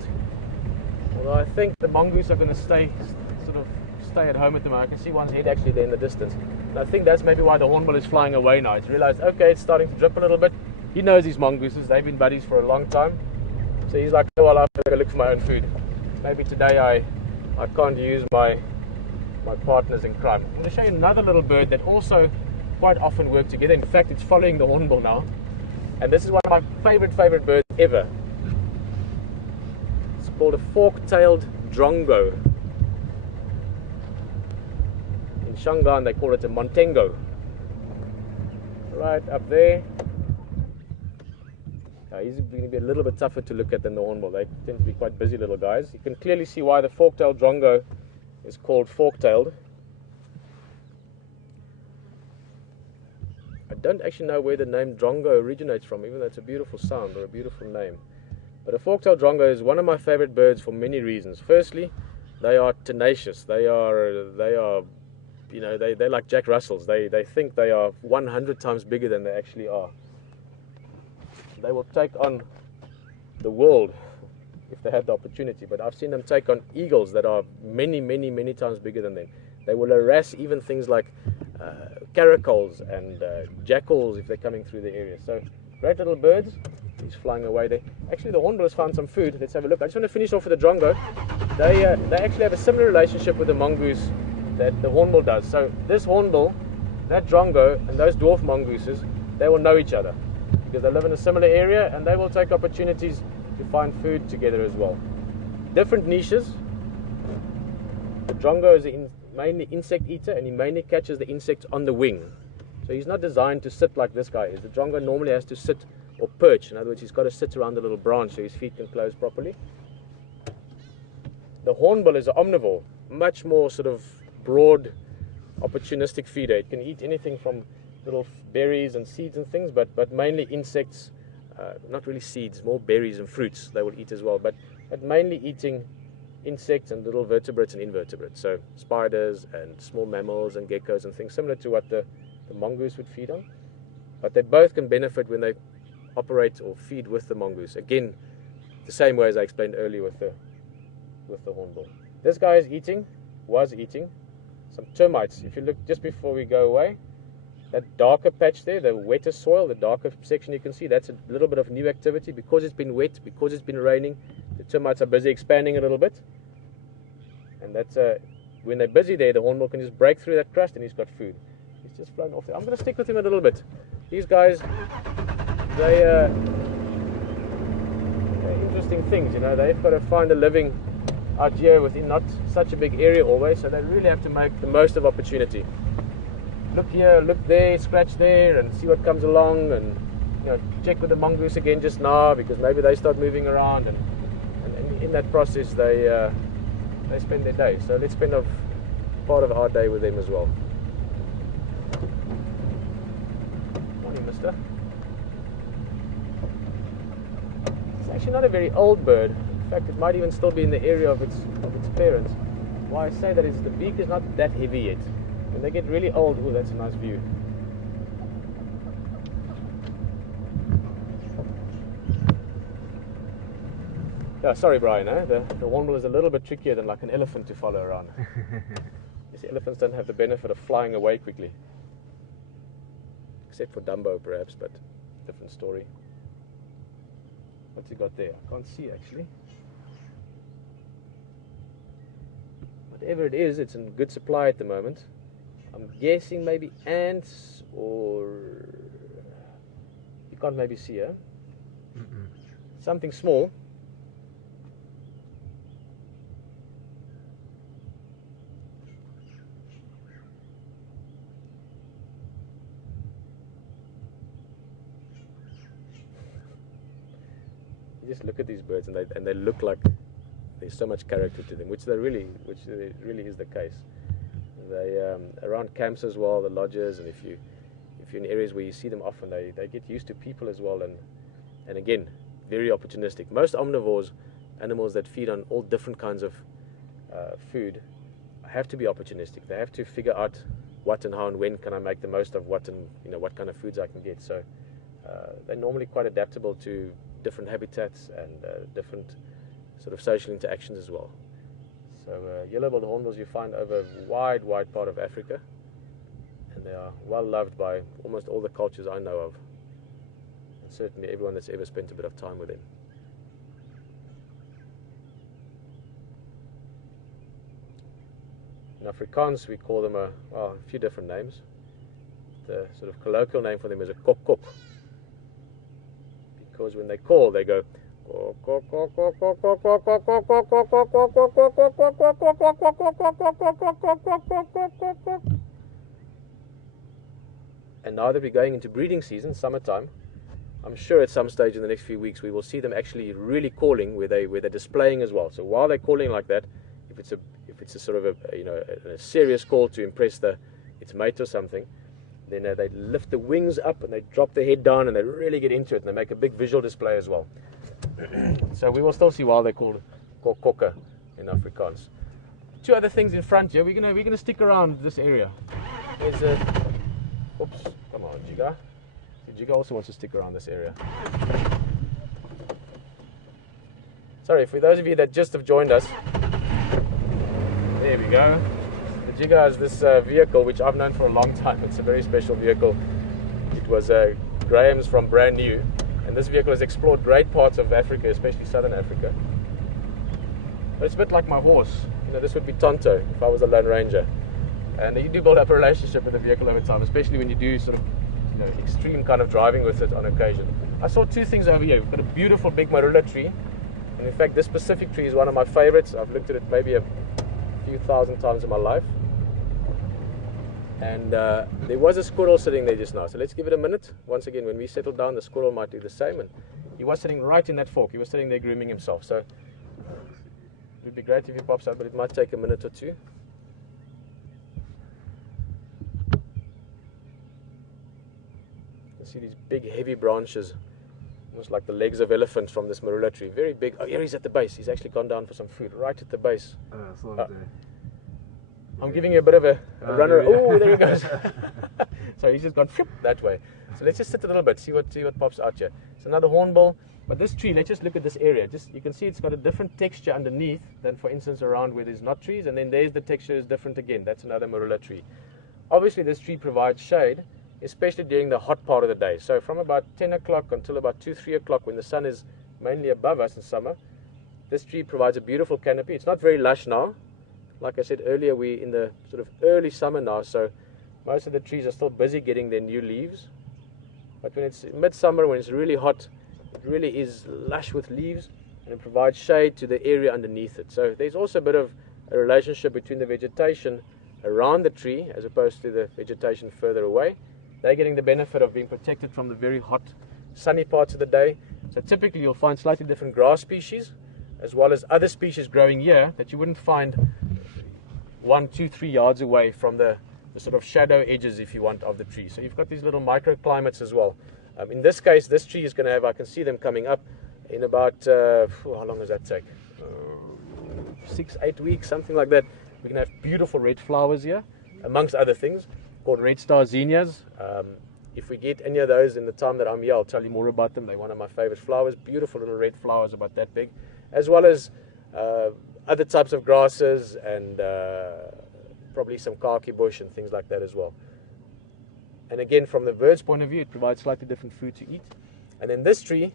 Although I think the mongoose are going to stay at home at the moment. I can see one's head actually there in the distance. And I think that's maybe why the hornbill is flying away now. It's realized, okay, it's starting to drip a little bit. He knows these mongooses. They've been buddies for a long time. So he's like, oh, well, I have to go look for my own food. Maybe today I can't use my partners in crime. I'm going to show you another little bird that also quite often work together. In fact, it's following the hornbill now. And this is one of my favorite birds ever. It's called a fork-tailed drongo. In Shangaan they call it a montengo. Right up there. He's going to be a little bit tougher to look at than the hornbill. They tend to be quite busy little guys. You can clearly see why the fork-tailed drongo is called fork-tailed. I don't actually know where the name drongo originates from, even though it's a beautiful sound or a beautiful name. But a fork-tailed drongo is one of my favorite birds for many reasons. Firstly, they are tenacious. They are, you know, they're like Jack Russells. They think they are 100 times bigger than they actually are. They will take on the world if they have the opportunity. But I've seen them take on eagles that are many times bigger than them. They will harass even things like caracoles and jackals if they're coming through the area. So great little birds. He's flying away there. Actually, the hornbill has found some food. Let's have a look. I just want to finish off with the drongo. They actually have a similar relationship with the mongoose that the hornbill does. So this hornbill, that drongo, and those dwarf mongooses, they will know each other because they live in a similar area, and they will take opportunities to find food together as well. Different niches. The drongo is mainly insect eater, and he mainly catches the insects on the wing. So he's not designed to sit like this guy is. The drongo normally has to sit or perch. In other words, he's got to sit around the little branch so his feet can close properly. The hornbill is an omnivore, much more sort of broad, opportunistic feeder. It can eat anything from little berries and seeds and things, but mainly insects, not really seeds, more berries and fruits they will eat as well, but mainly eating insects and little vertebrates and invertebrates, so spiders and small mammals and geckos and things similar to what the mongoose would feed on. But they both can benefit when they operate or feed with the mongoose. Again, the same way as I explained earlier with the hornbill. This guy was eating some termites. If you look just before we go away, that darker patch there, the wetter soil, the darker section you can see, that's a little bit of new activity. Because it's been wet, because it's been raining, the termites are busy expanding a little bit. And that's when they're busy there, the hornbill can just break through that crust and he's got food. He's just flown off there. I'm going to stick with him a little bit. these guys, they're interesting things, you know. They've got to find a living out here within not such a big area always, so they really have to make the most of opportunity. Look here, look there, scratch there, and see what comes along, and you know, check with the mongoose again just now because maybe they start moving around, and in that process they spend their day. So let's spend a part of our day with them as well. Morning, mister. It's actually not a very old bird. In fact, it might even still be in the area of its parents. Why I say that is the beak is not that heavy yet. When they get really old, oh, that's a nice view. Yeah, sorry, Brian. The hornbill is a little bit trickier than like an elephant to follow around. You see, elephants don't have the benefit of flying away quickly, except for Dumbo, perhaps, but different story. What's he got there? I can't see actually. Whatever it is, it's in good supply at the moment. I'm guessing maybe ants, or you can't maybe see her. Something small. You just look at these birds and they look like there's so much character to them, which really is the case. They around camps as well, the lodges, and if you're in areas where you see them often, they get used to people as well, and again, very opportunistic. Most omnivores, animals that feed on all different kinds of food, have to be opportunistic. They have to figure out what and how and when can I make the most of what, and you know, what kind of foods I can get. So they're normally quite adaptable to different habitats and different sort of social interactions as well. So yellow-billed hornbills you find over a wide part of Africa, and they are well loved by almost all the cultures I know of, and certainly everyone that's ever spent a bit of time with them. In Afrikaans we call them a few different names. The sort of colloquial name for them is a kok, because when they call they go, and now that we're going into breeding season, summertime, I'm sure at some stage in the next few weeks we will see them actually really calling, where they're displaying as well. So while they're calling like that, if it's a sort of a serious call to impress its mate or something, then they lift the wings up and they drop their head down and they really get into it, and they make a big visual display as well. So we will still see while they call it kokke in Afrikaans. Two other things in front here. We're gonna stick around this area. There's a oops, come on, Jiga. Jiga also wants to stick around this area. Sorry, for those of you that just have joined us. There we go. The Jiga is this vehicle which I've known for a long time. It's a very special vehicle. It was Graham's from brand new. And this vehicle has explored great parts of Africa, especially southern Africa. But it's a bit like my horse. You know, this would be Tonto if I was a Lone Ranger. And you do build up a relationship with the vehicle over time, especially when you do sort of, you know, extreme kind of driving with it on occasion. I saw two things over here. We've got a beautiful big marula tree. And in fact, this specific tree is one of my favorites. I've looked at it maybe a few thousand times in my life. And there was a squirrel sitting there just now, so let's give it a minute. Once again, when we settle down, the squirrel might do the same. And he was sitting right in that fork. He was sitting there grooming himself. So it would be great if he pops out, but it might take a minute or two. You can see these big, heavy branches, almost like the legs of elephants from this marula tree. Very big. Oh, here he's at the base. He's actually gone down for some food right at the base. I'm giving you a bit of a runner. Oh, there he goes. So he's just gone that way. So let's just sit a little bit, see what pops out here. It's another hornbill. But this tree, let's just look at this area. You can see it's got a different texture underneath than, for instance, around where there's not trees. And then there's the texture is different again. That's another marula tree. Obviously, this tree provides shade, especially during the hot part of the day. So from about 10 o'clock until about 2, 3 o'clock, when the sun is mainly above us in summer, this tree provides a beautiful canopy. It's not very lush now. Like I said earlier, we're in the sort of early summer now, so most of the trees are still busy getting their new leaves. But when it's midsummer, when it's really hot, it really is lush with leaves, and it provides shade to the area underneath it. So there's also a bit of a relationship between the vegetation around the tree as opposed to the vegetation further away. They're getting the benefit of being protected from the very hot, sunny parts of the day. So typically you'll find slightly different grass species, as well as other species growing here that you wouldn't find 1, 2, 3 yards away from the sort of shadow edges, if you want, of the tree. So you've got these little microclimates as well. In this case, this tree is going to have, I can see them coming up in about, how long does that take? 6, 8 weeks, something like that. We're going to have beautiful red flowers here, amongst other things, called red star zinnias. If we get any of those in the time that I'm here, I'll tell you more about them. They're one of my favorite flowers, beautiful little red flowers about that big, as well as other types of grasses and probably some khaki bush and things like that as well. And again, from the bird's point of view, it provides slightly different food to eat. And in this tree,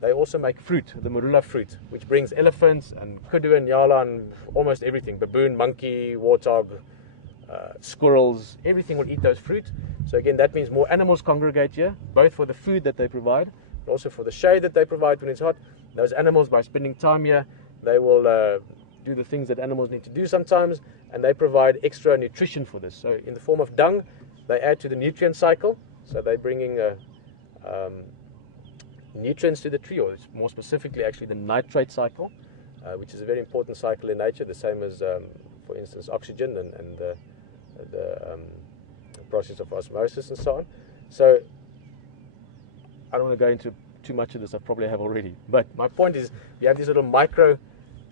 they also make fruit, the marula fruit, which brings elephants and kudu and nyala and almost everything, baboon, monkey, warthog, squirrels, everything will eat those fruit. So again, that means more animals congregate here, both for the food that they provide, but also for the shade that they provide when it's hot. Those animals, by spending time here, they will do the things that animals need to do sometimes, and they provide extra nutrition for this. So in the form of dung, they add to the nutrient cycle. So they're bringing nutrients to the tree, or more specifically actually the nitrate cycle, which is a very important cycle in nature, the same as, for instance, oxygen and the process of osmosis and so on. So I don't want to go into too much of this, I probably have already. But my point is, you have these little micro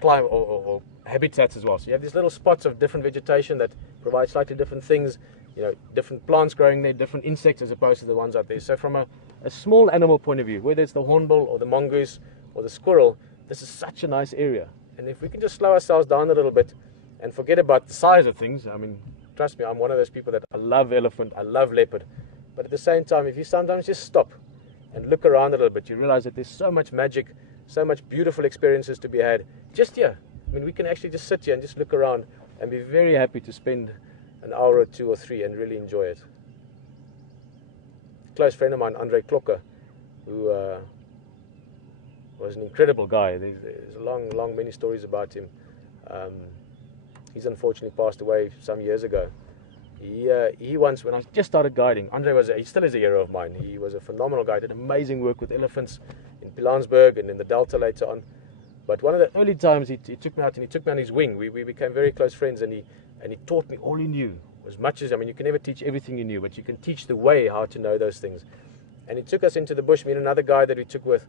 climate or habitats as well. So you have these little spots of different vegetation that provide slightly different things, you know, different plants growing there, different insects as opposed to the ones out there. So from a small animal point of view, whether it's the hornbill or the mongoose or the squirrel, this is such a nice area. And if we can just slow ourselves down a little bit and forget about the size of things, I mean, trust me, I'm one of those people that I love elephant, I love leopard. But at the same time, if you sometimes just stop and look around a little bit, you realize that there's so much magic, so much beautiful experiences to be had just here. I mean, we can actually just sit here and just look around and be very happy to spend an hour or 2 or 3 and really enjoy it. A close friend of mine, Andre Klokker, who was an incredible guy. There's long, many stories about him. He's unfortunately passed away some years ago. He once, when I just started guiding, Andre he still is a hero of mine. He was a phenomenal guy, did amazing work with elephants in Pilanesberg and in the Delta later on. But one of the early times he took me out and he took me on his wing. We became very close friends, and he taught me all he knew. As much as, I mean, you can never teach everything you knew, but you can teach the way how to know those things. And he took us into the bush, me and another guy that we took with,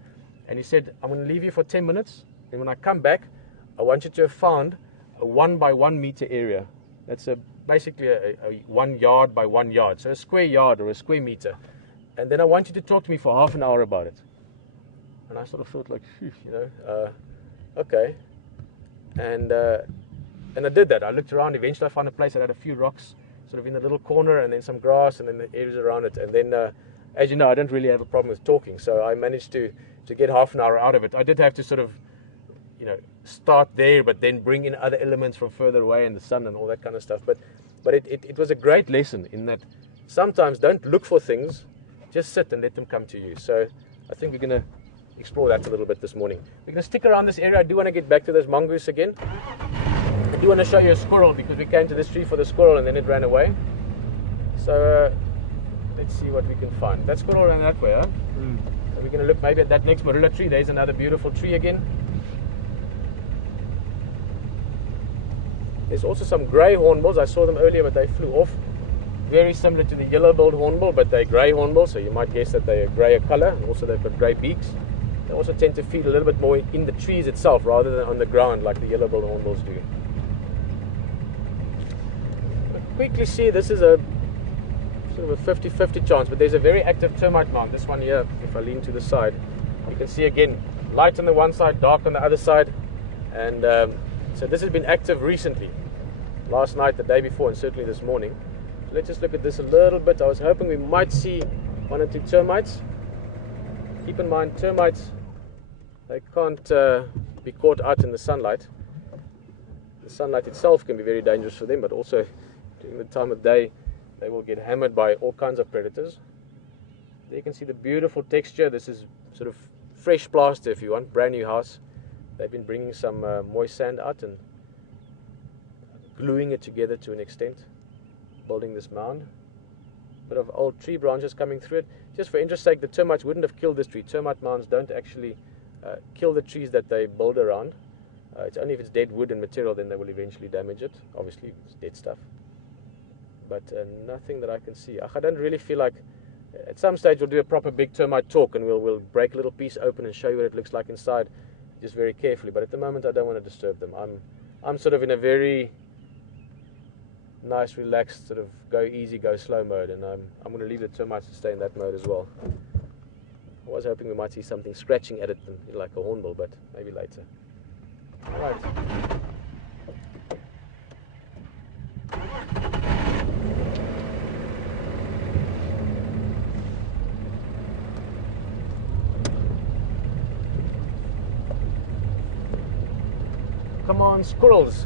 and he said, I'm going to leave you for 10 minutes, and when I come back, I want you to have found a 1 by 1 meter area. That's basically a 1 yard by 1 yard, so a square yard or a square meter. And then I want you to talk to me for half an hour about it. And I sort of thought like, phew, you know, okay. And I did that. I looked around. Eventually I found a place that had a few rocks sort of in the little corner, and then some grass, and then the areas around it. And then, as you know, I don't really have a problem with talking, so I managed to get half an hour out of it. I did have to sort of, you know, start there, but then bring in other elements from further away and the sun and all that kind of stuff. But it was a great lesson in that sometimes don't look for things, just sit and let them come to you. So I think we're going to explore that a little bit this morning. We're going to stick around this area. I do want to get back to those mongoose again. I do want to show you a squirrel, because we came to this tree for the squirrel and then it ran away. So let's see what we can find. That squirrel ran that way, huh? So we're going to look maybe at that next marula tree. There's another beautiful tree again. There's also some grey hornbills. I saw them earlier, but they flew off. Very similar to the yellow-billed hornbill, but they're grey hornbills, so you might guess that they're grayer colour, and also they've got grey beaks. They also tend to feed a little bit more in the trees itself rather than on the ground like the yellow-billed hornbills do. Quickly see, this is a sort of a 50-50 chance, but there's a very active termite mound. This one here, if I lean to the side, you can see again light on the one side, dark on the other side, and so this has been active recently, last night, the day before, and certainly this morning. So let's just look at this a little bit. I was hoping we might see 1 or 2 termites. Keep in mind, termites, they can't be caught out in the sunlight. The sunlight itself can be very dangerous for them, but also during the time of day they will get hammered by all kinds of predators. There you can see the beautiful texture. This is sort of fresh plaster, if you want, brand new house. They've been bringing some moist sand out and gluing it together to an extent, building this mound. Bit of old tree branches coming through it. Just for interest's sake, the termites wouldn't have killed this tree. Termite mounds don't actually kill the trees that they build around. It's only if it's dead wood and material, then they will eventually damage it. Obviously, it's dead stuff. But nothing that I can see. I don't really feel like, at some stage we'll do a proper big termite talk, and we'll break a little piece open and show you what it looks like inside, just very carefully. But at the moment, I don't want to disturb them. I'm sort of in a very nice, relaxed, sort of go easy, go slow mode, and I'm going to leave the termites to stay in that mode as well. I was hoping we might see something scratching at it, like a hornbill, but maybe later. All right. Come on, squirrels.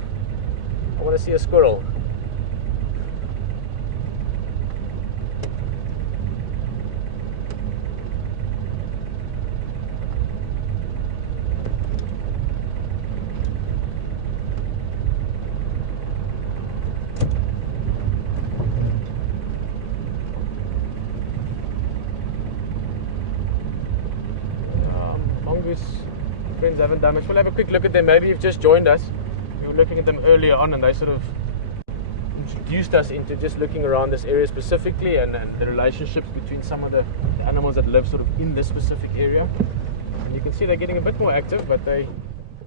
I want to see a squirrel. Mongoose friends haven't done much. We'll have a quick look at them. Maybe you've just joined us. We were looking at them earlier on, and they sort of introduced us into just looking around this area specifically, and the relationships between some of the animals that live sort of in this specific area. And you can see they're getting a bit more active, but they're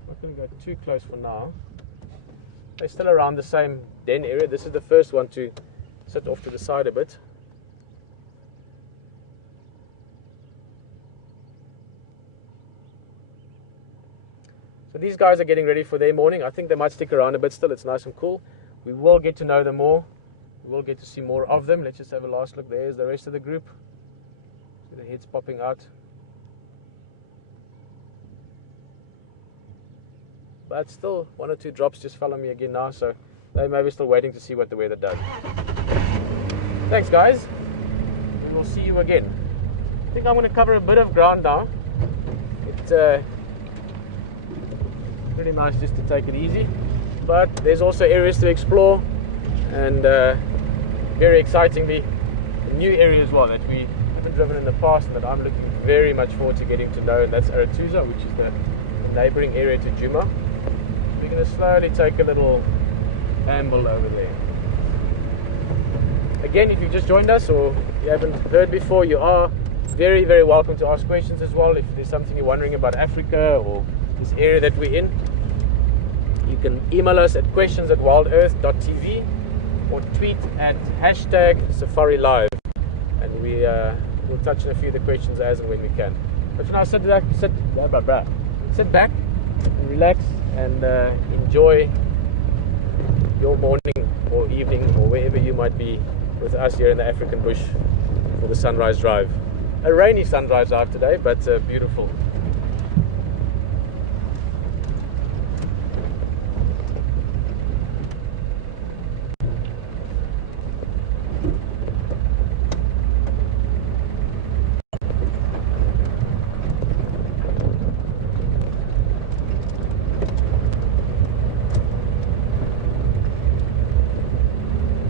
not going to go too close for now. They're still around the same den area. This is the first one to sit off to the side a bit. So these guys are getting ready for their morning. I think they might stick around a bit still. It's nice and cool. We will get to know them more. We will get to see more of them. Let's just have a last look. There's the rest of the group. See the heads popping out. But still, one or two drops just fell on me again now, so they may be still waiting to see what the weather does. Thanks, guys. And we'll see you again. I think I'm going to cover a bit of ground now. It's pretty nice just to take it easy, but there's also areas to explore, and very excitingly, a new area as well that we haven't driven in the past and that I'm looking very much forward to getting to know, and that's Arathusa, which is the neighboring area to Djuma. We're going to slowly take a little amble over there. Again, if you've just joined us or you haven't heard before, you are very, very welcome to ask questions as well. If there's something you're wondering about Africa or this area that we're in, you can email us at questions@wildearth.tv or tweet at #SafariLive, and we'll touch on a few of the questions as and when we can. But for now, sit back and relax and enjoy your morning or evening or wherever you might be with us here in the African bush for the sunrise drive. A rainy sunrise drive today, but beautiful.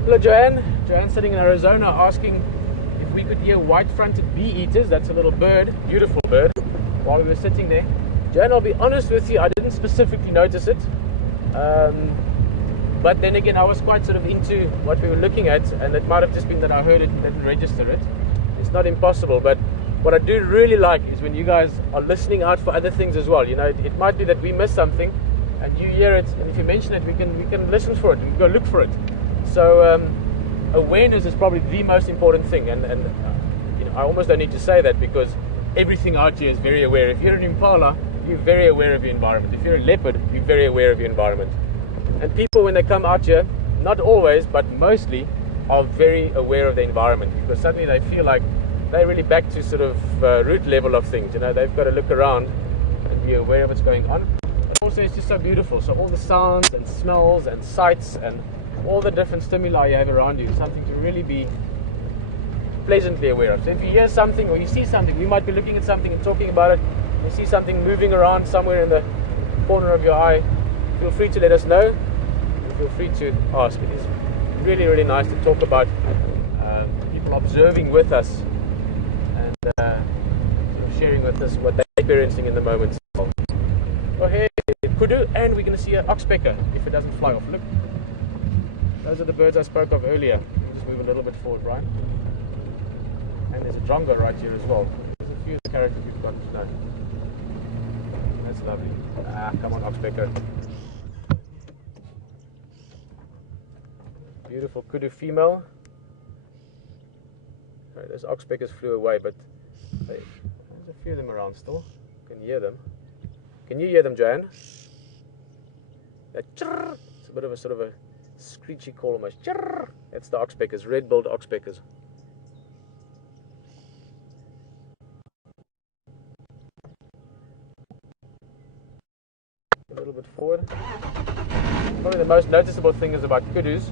Hello, Joanne. Joanne's sitting in Arizona asking if we could hear white-fronted bee-eaters. That's a little bird, beautiful bird, while we were sitting there. Joanne, I'll be honest with you, I didn't specifically notice it. But then again, I was quite sort of into what we were looking at, and it might have just been that I heard it and didn't register it. It's not impossible, but what I do really like is when you guys are listening out for other things as well. You know, it might be that we miss something, and you hear it, and if you mention it, we can listen for it, we can go look for it. So awareness is probably the most important thing, and you know, I almost don't need to say that because everything out here is very aware. If you're an impala, you're very aware of your environment. If you're a leopard, you're very aware of your environment. And people, when they come out here, not always, but mostly, are very aware of the environment, because suddenly they feel like they're really back to sort of root level of things. You know, they've got to look around and be aware of what's going on. But also, it's just so beautiful. So all the sounds and smells and sights and all the different stimuli you have around you, something to really be pleasantly aware of. So if you hear something or you see something, we might be looking at something and talking about it, you see something moving around somewhere in the corner of your eye, feel free to let us know, and feel free to ask. It is really, really nice to talk about people observing with us and sort of sharing with us what they're experiencing in the moment. Oh, hey, kudu, and we're going to see an oxpecker if it doesn't fly off. Look, those are the birds I spoke of earlier. Just move a little bit forward, Brian. And there's a drongo right here as well. There's a few of the characters we've got to know. That's lovely. Ah, come on, oxpecker. Beautiful kudu female. Sorry, those oxpeckers flew away, but there's a few of them around still. You can hear them. Can you hear them, Joanne? That chirr, it's a bit of a sort of a screechy call almost. Chirr. That's the oxpeckers, red-billed oxpeckers. A little bit forward. Probably the most noticeable thing is about kudus.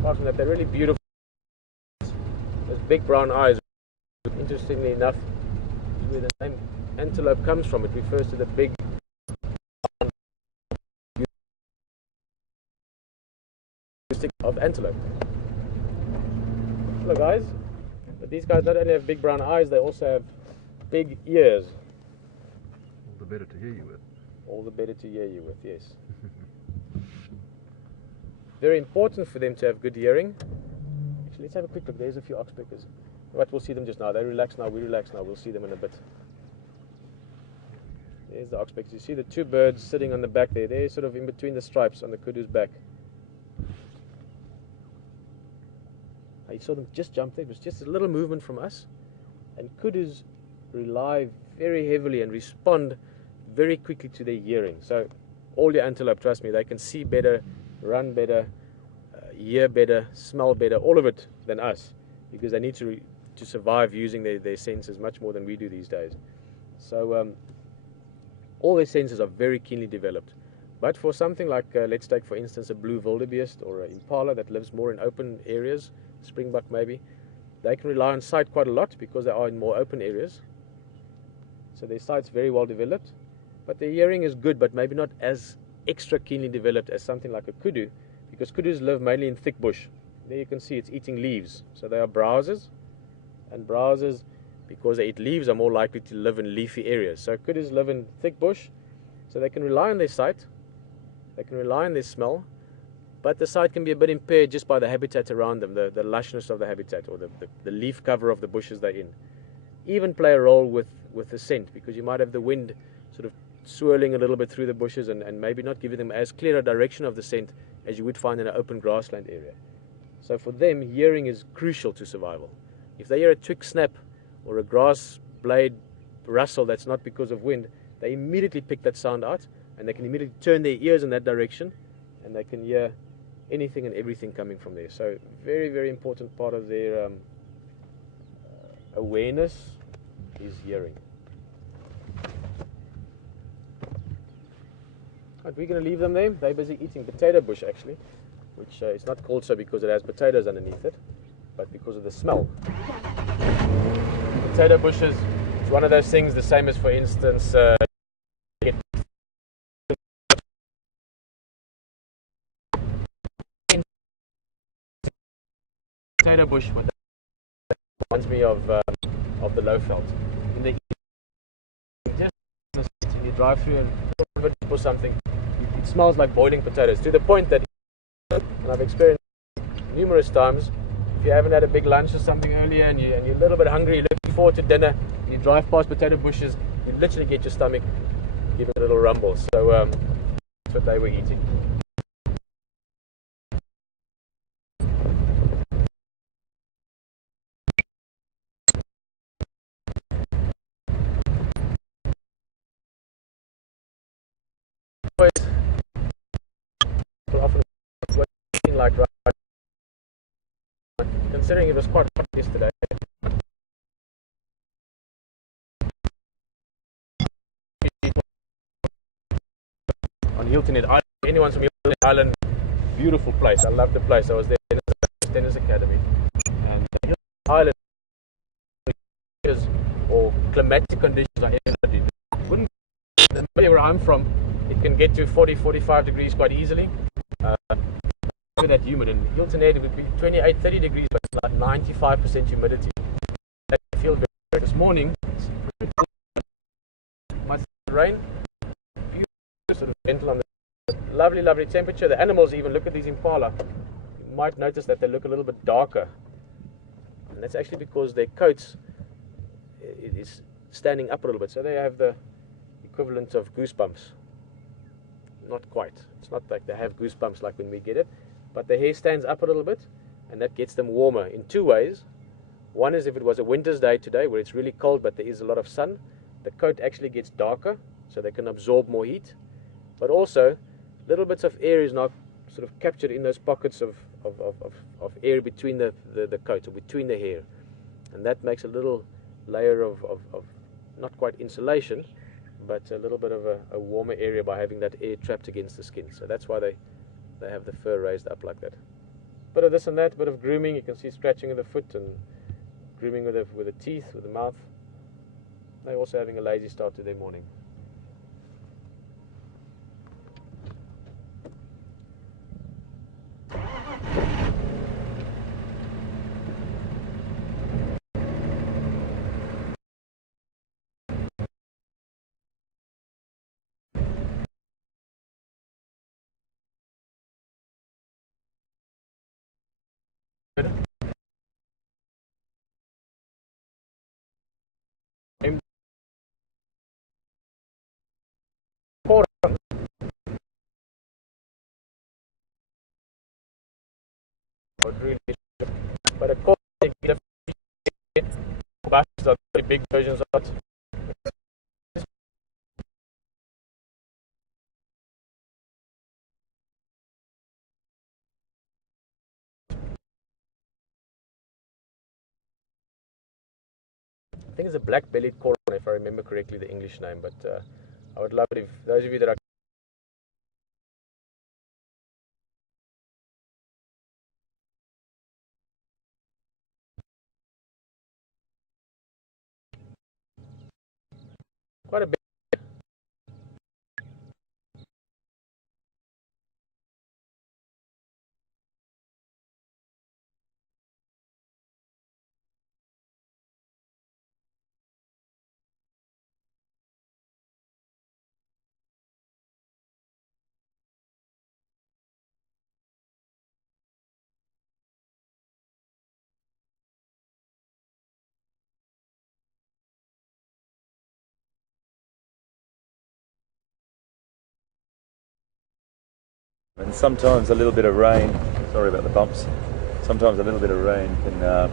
Apart from that, they're really beautiful. Those big brown eyes. Interestingly enough, where the name antelope comes from, it refers to the big of antelope. Hello guys, but these guys not only have big brown eyes, they also have big ears. All the better to hear you with. All the better to hear you with, yes. Very important for them to have good hearing. Actually, let's have a quick look. There's a few oxpeckers. But we'll see them just now. They relax now, we relax now. We'll see them in a bit. There's the oxpeckers. You see the two birds sitting on the back there. They're sort of in between the stripes on the kudu's back. You saw them just jump there. It was just a little movement from us. And kudus rely very heavily and respond very quickly to their hearing. So all your antelope, trust me, they can see better, run better, hear better, smell better, all of it than us, because they need to survive using their senses much more than we do these days. So all their senses are very keenly developed. But for something like, let's take for instance a blue wildebeest or an impala that lives more in open areas, springbuck maybe, they can rely on sight quite a lot because they are in more open areas. So their sight's very well developed, but their hearing is good, but maybe not as extra keenly developed as something like a kudu, because kudus live mainly in thick bush. There you can see it's eating leaves. So they are browsers, and browsers, because they eat leaves, are more likely to live in leafy areas. So kudus live in thick bush, so they can rely on their sight, they can rely on their smell, but the sight can be a bit impaired just by the habitat around them, the lushness of the habitat, or the leaf cover of the bushes they're in. Even play a role with the scent, because you might have the wind sort of swirling a little bit through the bushes and maybe not giving them as clear a direction of the scent as you would find in an open grassland area. So for them, hearing is crucial to survival. If they hear a twig snap or a grass blade rustle that's not because of wind, they immediately pick that sound out, and they can immediately turn their ears in that direction, and they can hear anything and everything coming from there. So very, very important part of their awareness is hearing. Right, we're going to leave them there. They're busy eating potato bush actually, which is not called so because it has potatoes underneath it, but because of the smell. Potato bushes, it's one of those things, the same as for instance potato bush, but that reminds me of the Lowveld. In the evening, just you drive through and or something, it smells like boiling potatoes, to the point that, and I've experienced numerous times, if you haven't had a big lunch or something earlier and you're a little bit hungry, you're looking forward to dinner, you drive past potato bushes, you literally get your stomach give it a little rumble. So that's what they were eating. Often like considering it was quite hot yesterday. On Hilton Head Island, anyone's from Hilton Head Island, beautiful place. I love the place. I was there in the Tennis Academy, and Hilton Head climatic conditions are evident. The area where I'm from, it can get to 40, 45 degrees quite easily. That humid, and Hilton Head it would be 28, 30 degrees, but it's like 95% humidity. I feel very good. This morning, might rain, beautiful, sort of gentle on the lovely, lovely temperature. The animals even look at these impala. You might notice that they look a little bit darker, and that's actually because their coats is standing up a little bit, so they have the equivalent of goosebumps. Not quite. It's not like they have goosebumps like when we get it, but the hair stands up a little bit, and that gets them warmer in two ways. One is if it was a winter's day today where it's really cold but there is a lot of sun, the coat actually gets darker so they can absorb more heat. But also, little bits of air is now sort of captured in those pockets of air between the coat or between the hair. And that makes a little layer of not quite insulation, but a little bit of a warmer area by having that air trapped against the skin. So that's why they have the fur raised up like that. Bit of this and that, bit of grooming. You can see scratching of the foot and grooming with the teeth, with the mouth. They're also having a lazy start to their morning. But of course, they get buses are very big versions of it. I think it's a black-bellied corn, if I remember correctly the English name, but I would love it if those of you that are quite a bit. And sometimes a little bit of rain, sorry about the bumps, sometimes a little bit of rain can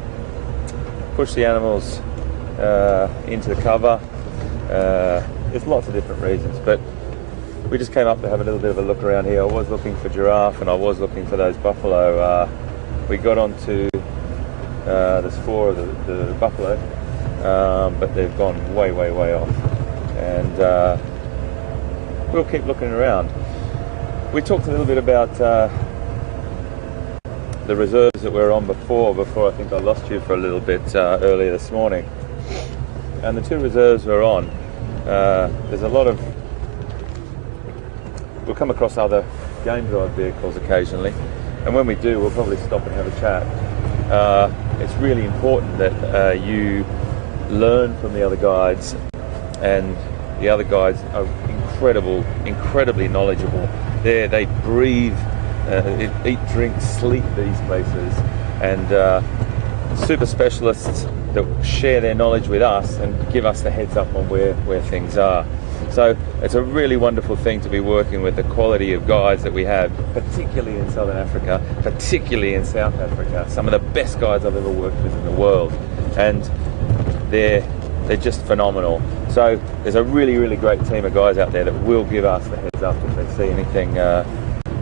push the animals into the cover. There's lots of different reasons, but we just came up to have a little bit of a look around here. I was looking for giraffe and I was looking for those buffalo. We got onto there's four of the buffalo, but they've gone way off, and we'll keep looking around. We talked a little bit about the reserves that we were on before I think I lost you for a little bit earlier this morning. And the two reserves we're on, there's a lot of, we'll come across other game drive vehicles occasionally, and when we do we'll probably stop and have a chat. It's really important that you learn from the other guides, and the other guides are incredibly knowledgeable. They breathe, eat, drink, sleep these places, and super specialists that share their knowledge with us and give us the heads up on where things are. So it's a really wonderful thing to be working with the quality of guides that we have, particularly in Southern Africa, particularly in South Africa. Some of the best guides I've ever worked with in the world, and they're just phenomenal. So there's a really great team of guys out there that will give us the heads up if they see anything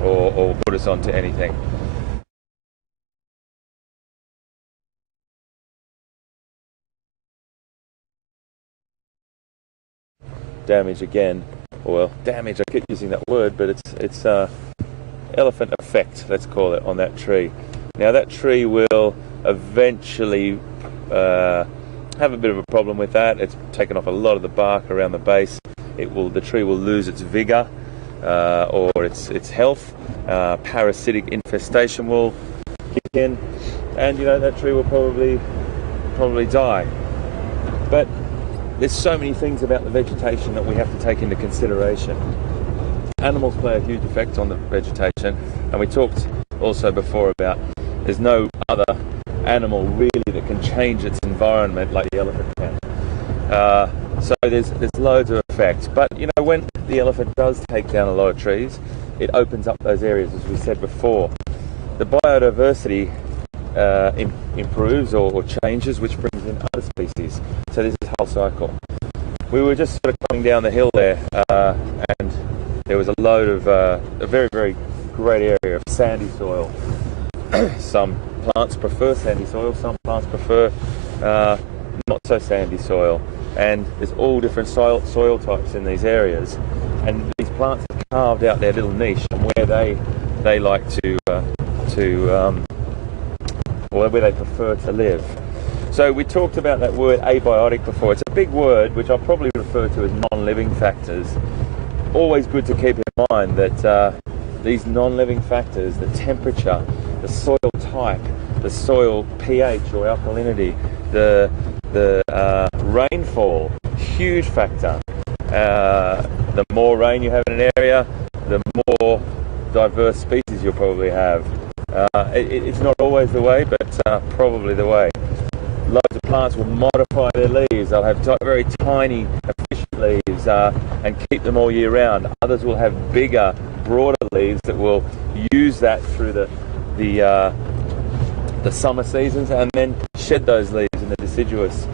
or put us onto anything. Damage again. Well, damage, I keep using that word, but it's elephant effect, let's call it, on that tree. Now that tree will eventually have a bit of a problem with that. It's taken off a lot of the bark around the base. The tree will lose its vigor or its health. Parasitic infestation will kick in, and that tree will probably die. But there's so many things about the vegetation that we have to take into consideration. Animals play a huge effect on the vegetation, and we talked also before about there's no other animal really that can change its environment like the elephant can. So there's loads of effects. But when the elephant does take down a lot of trees, it opens up those areas, as we said before. The biodiversity improves or changes, which brings in other species. So this is a whole cycle. We were just sort of coming down the hill there, and there was a load of a very, very great area of sandy soil. Some plants prefer sandy soil, some plants prefer not so sandy soil, and there's all different soil types in these areas, and these plants have carved out their little niche and where they like or where they prefer to live. So we talked about that word abiotic before. It's a big word which I'll probably refer to as non-living factors. Always good to keep in mind that these non-living factors, the temperature, the soil type, the soil pH or alkalinity, the rainfall, huge factor. The more rain you have in an area, the more diverse species you'll probably have. It's not always the way, but probably the way. Loads of plants will modify their leaves. They'll have very tiny, efficient leaves and keep them all year round. Others will have bigger, broader leaves that will use that through the summer seasons and then shed those leaves in the deciduous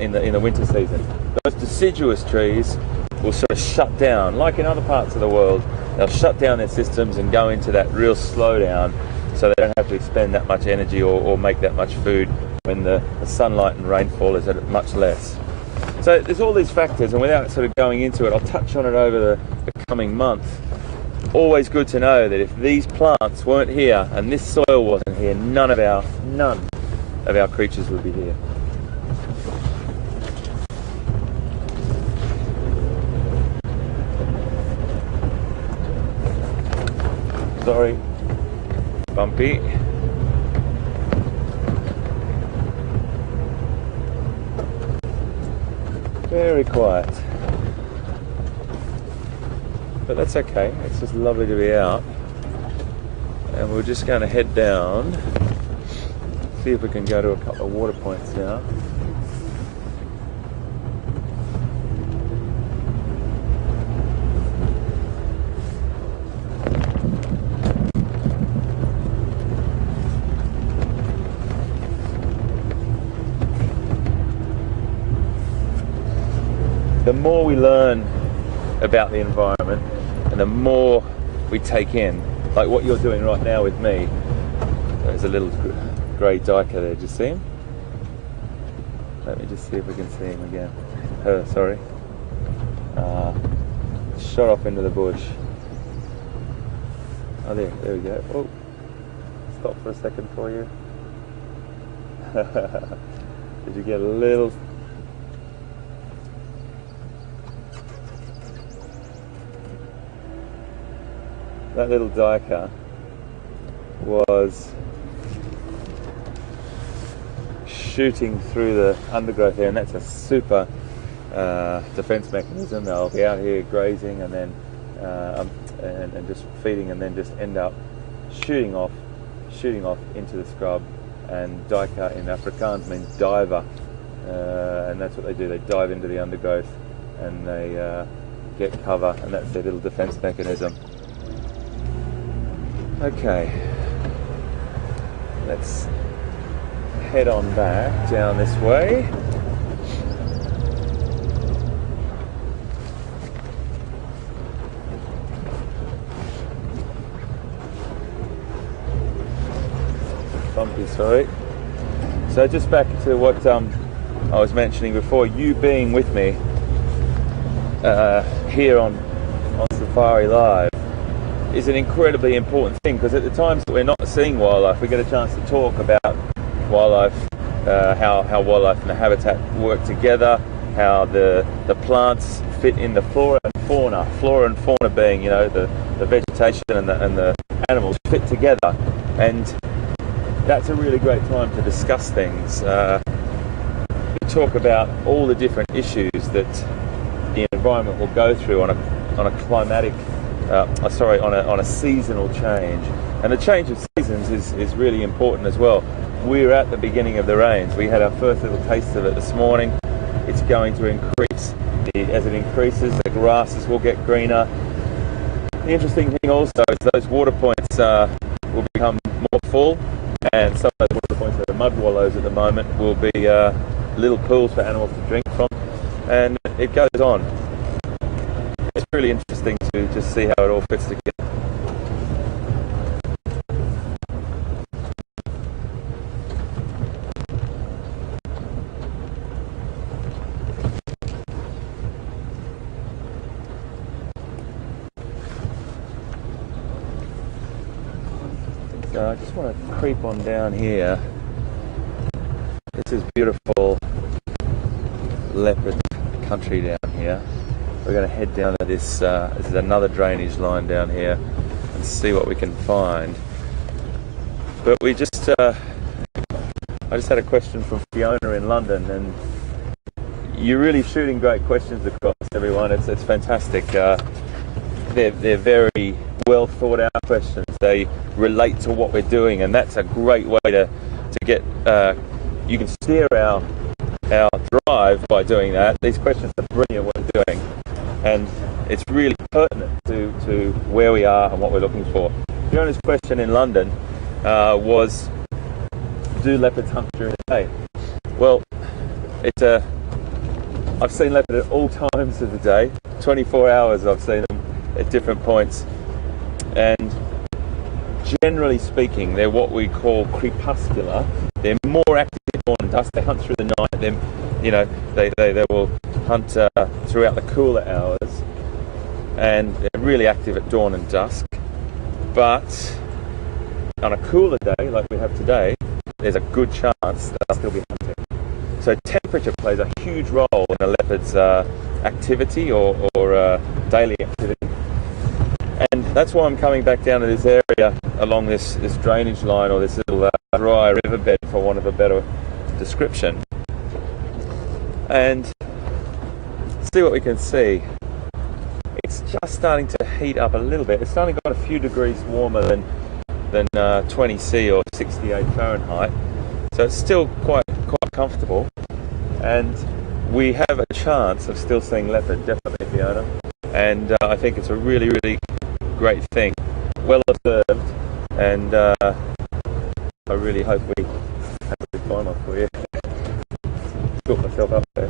in the winter season. Those deciduous trees will sort of shut down, like in other parts of the world. They'll shut down their systems and go into that real slowdown, so they don't have to expend that much energy or make that much food when the sunlight and rainfall is at much less. So there's all these factors, and without sort of going into it, I'll touch on it over the coming month. Always good to know that if these plants weren't here and this soil wasn't here, none of our creatures would be here. Sorry, bumpy. Very quiet. But that's okay, it's just lovely to be out. And we're just going to head down, see if we can go to a couple of water points now. The more we learn about the environment and the more we take in, like what you're doing right now with me. There's a little grey duiker there, do you see him? Let me just see if we can see him again. Her, sorry. Shot off into the bush. Oh, there we go. Oh, stop for a second for you. Did you get a little... That little duiker was shooting through the undergrowth there, and that's a super defense mechanism. They'll be out here grazing and then and just feeding, and then just end up shooting off into the scrub. And duiker in Afrikaans means diver, and that's what they do. They dive into the undergrowth and they get cover, and that's their little defense mechanism. Okay, let's head on back down this way. Bumpy, sorry. So just back to what I was mentioning before, you being with me here on Safari Live is an incredibly important thing, because at the times that we're not seeing wildlife, we get a chance to talk about wildlife how wildlife and the habitat work together, how the plants fit in the flora and fauna. Flora and fauna being, you know, the vegetation and the animals fit together, and that's a really great time to discuss things. We talk about all the different issues that the environment will go through on a climatic, on a seasonal change, and the change of seasons is really important as well. We're at the beginning of the rains. We had our first little taste of it this morning. It's going to increase. As it increases, the grasses will get greener. The interesting thing also is those water points will become more full, and some of those water points that are mud wallows at the moment will be little pools for animals to drink from, and it goes on. It's really interesting to just see how it all fits together. So I just want to creep on down here. This is beautiful leopard country down here. We're going to head down to this, this is another drainage line down here, and see what we can find. But we just, I just had a question from Fiona in London, and you're really shooting great questions across, everyone. It's fantastic. They're very well thought out questions. They relate to what we're doing, and that's a great way to get, you can steer our drive by doing that. These questions are brilliant what we're doing, and it's really pertinent to where we are and what we're looking for. Fiona's question in London was, do leopards hunt during the day? Well, I've seen leopard at all times of the day. 24 hours I've seen them at different points, and generally speaking, they're what we call crepuscular. They're more active at dawn and dusk. They hunt through the night. Then, you know, they will hunt throughout the cooler hours, and they're really active at dawn and dusk. But on a cooler day like we have today, there's a good chance that they'll still be hunting. So temperature plays a huge role in a leopard's activity or daily activity. And that's why I'm coming back down to this area along this drainage line, or this little dry riverbed, for want of a better description, and see what we can see. It's just starting to heat up a little bit. It's only got a few degrees warmer than 20 C or 68 Fahrenheit, so it's still quite comfortable, and we have a chance of still seeing leopard, definitely, Fiona, and I think it's a really great thing, well observed, and I really hope we have a good time off for you. Built myself up there.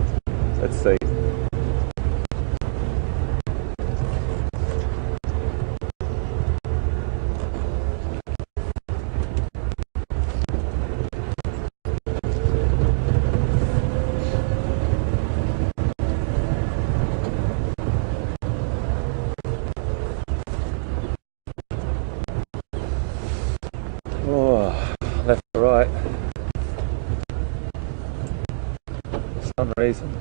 Let's see. Left to right. For some reason,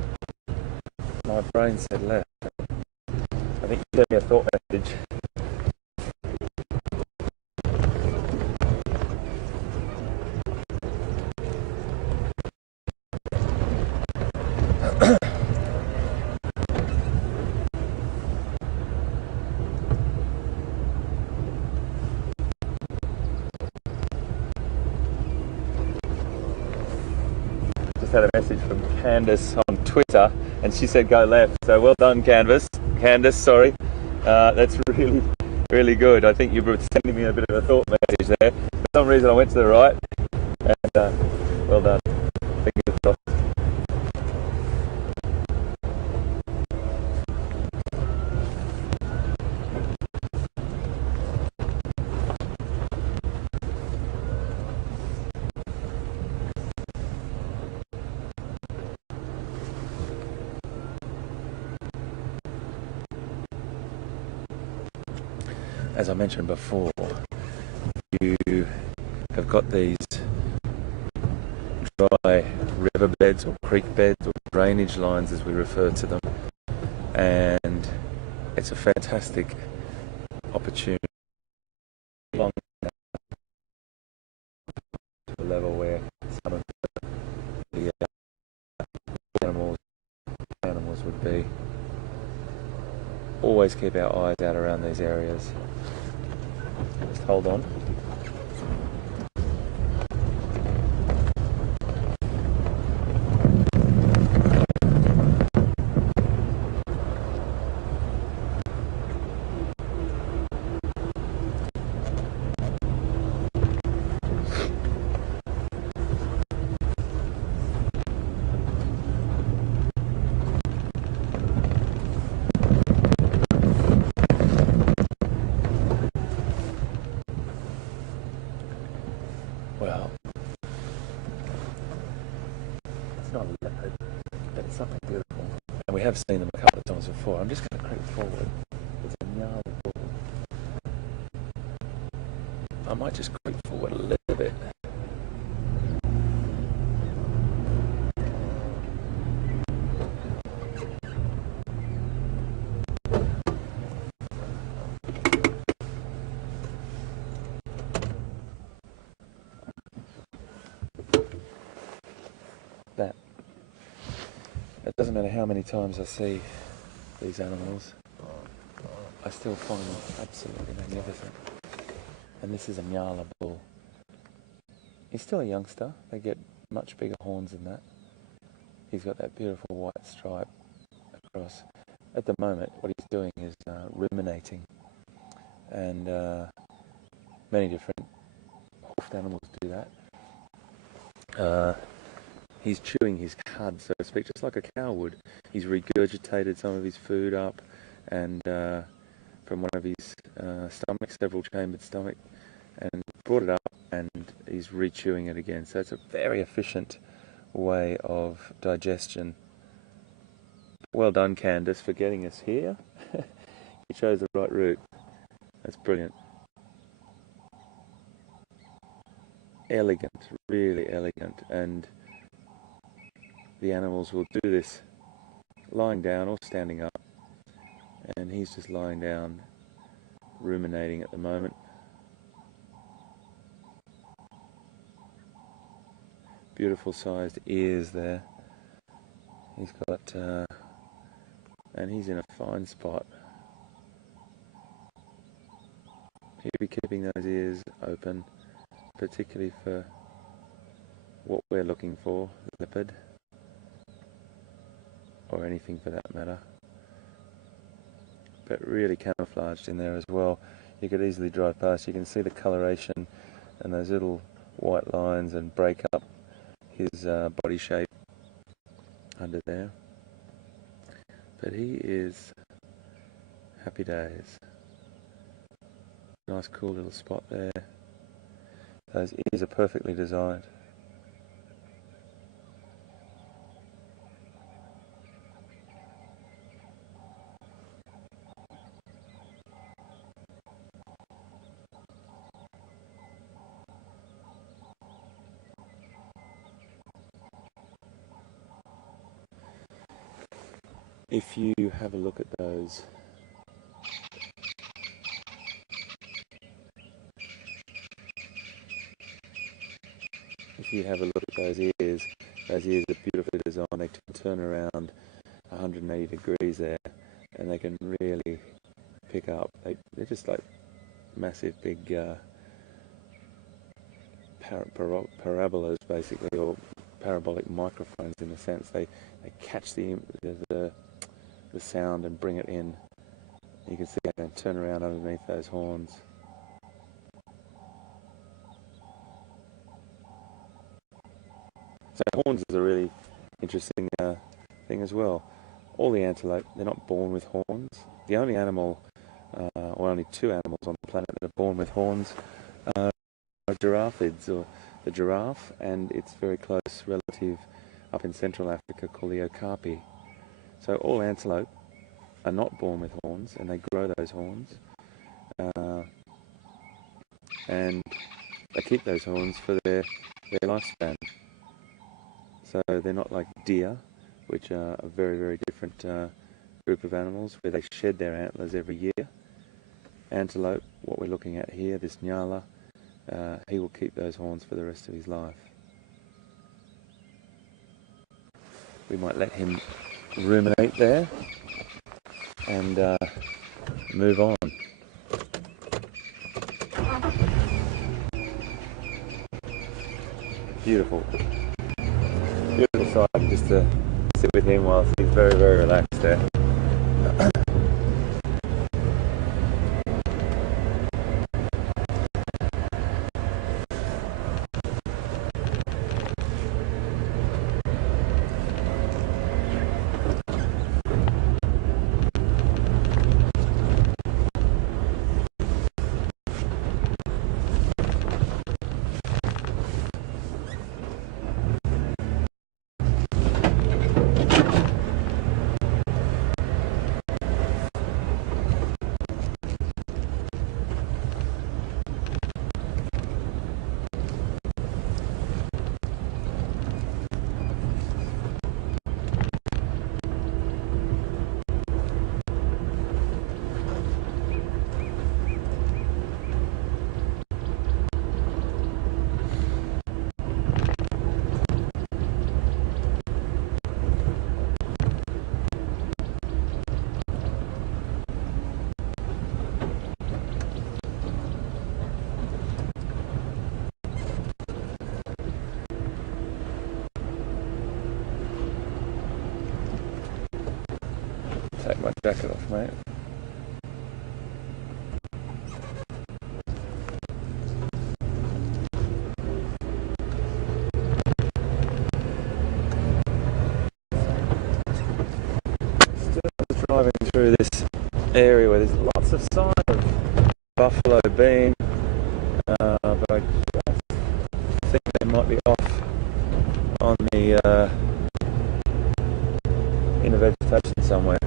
my brain said left. I think you gave me a thought message. Had a message from Candace on Twitter, and she said go left, so well done, Candace, sorry. That's really good. I think you were sending me a bit of a thought message there. For some reason I went to the right, and well done. Fingers crossed. As I mentioned before, you have got these dry riverbeds or creek beds or drainage lines as we refer to them, and it's a fantastic opportunity along to the level where some of the animals would be. Always keep our eyes out around these areas. Just hold on. Well, it's not a leopard, but it's something beautiful. And we have seen them a couple of times before. I'm just going to creep forward. It's a gnarly bull. I might just creep forward a little bit. That. It doesn't matter how many times I see these animals, I still find them absolutely magnificent. And this is a Nyala bull. He's still a youngster. They get much bigger horns than that. He's got that beautiful white stripe across. At the moment, what he's doing is ruminating. And many different hoofed animals do that. He's chewing his cud, so to speak, just like a cow would. He's regurgitated some of his food up, and from one of his stomachs, several chambered stomach, and brought it up, and he's re-chewing it again. So it's a very efficient way of digestion. Well done, Candace, for getting us here. You chose the right route. That's brilliant. Elegant, really elegant, and the animals will do this lying down or standing up, and he's just lying down, ruminating at the moment. Beautiful sized ears there. He's got, and he's in a fine spot. He'll be keeping those ears open, particularly for what we're looking for, the leopard, or anything for that matter, but really camouflaged in there as well. You could easily drive past. You can see the coloration and those little white lines and break up his body shape under there. But he is happy days. Nice cool little spot there. Those ears are perfectly designed. If you have a look at those, those ears are beautifully designed. They can turn around 180 degrees there, and they can really pick up. They're just like massive big parabolas, basically, or parabolic microphones in a sense. They catch the sound and bring it in. You can see they can turn around underneath those horns. So horns is a really interesting thing as well. All the antelope, they're not born with horns. The only animal, or only two animals on the planet that are born with horns are giraffes, or the giraffe and its very close relative up in Central Africa called the okapi. So all antelope are not born with horns, and they grow those horns, and they keep those horns for their lifespan. So they're not like deer, which are a very, very different group of animals where they shed their antlers every year. Antelope, what we're looking at here, this nyala, he will keep those horns for the rest of his life. We might let him ruminate there and move on. Beautiful. Beautiful sight just to sit with him whilst he's very, very relaxed there. Take my jacket off, mate. Still driving through this area where there's lots of sign of buffalo being, but I just think they might be off on the in the vegetation somewhere.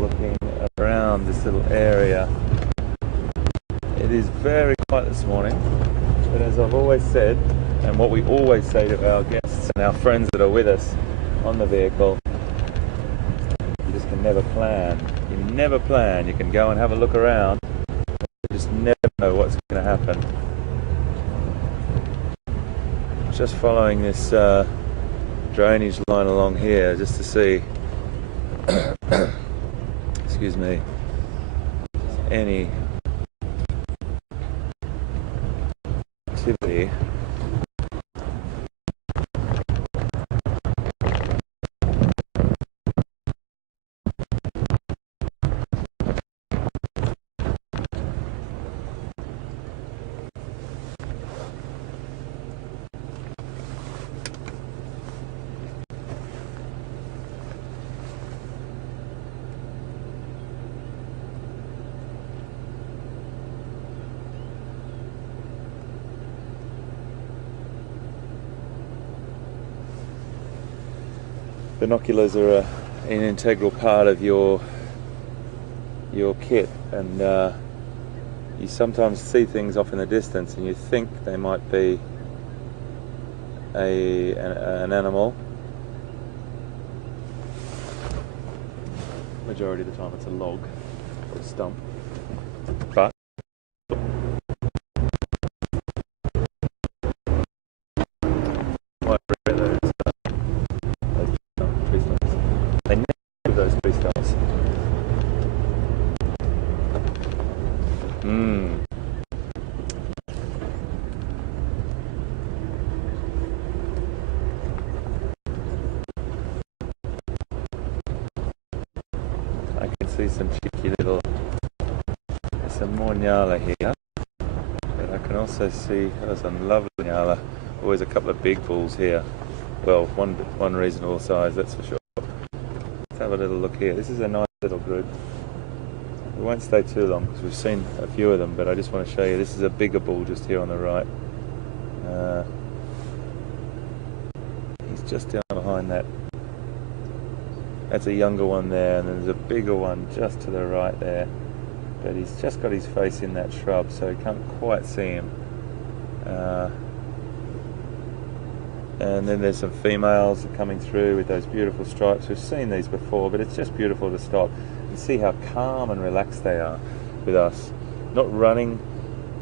Looking around this little area, it is very quiet this morning, but as I've always said, and what we always say to our guests and our friends that are with us on the vehicle, you just can never plan. You never plan. You can go and have a look around, but you just never know what's going to happen. Just following this drainage line along here just to see excuse me, any activity. Binoculars are a an integral part of your kit, and you sometimes see things off in the distance and you think they might be an animal. Majority of the time it's a log or a stump, but might regret those tree stumps. They never do those tree stumps. I can see some cheeky little, there's some more nyala here, but I can also see there's some lovely nyala. Always a couple of big bulls here. Well, one reasonable size, that's for sure. Let's have a little look here. This is a nice little group. We won't stay too long because we've seen a few of them, but I just want to show you, this is a bigger bull just here on the right. He's just down behind that. That's a younger one there, and there's a bigger one just to the right there. But he's just got his face in that shrub, so you can't quite see him. And then there's some females coming through with those beautiful stripes. We've seen these before, but it's just beautiful to stop and see how calm and relaxed they are with us. Not running,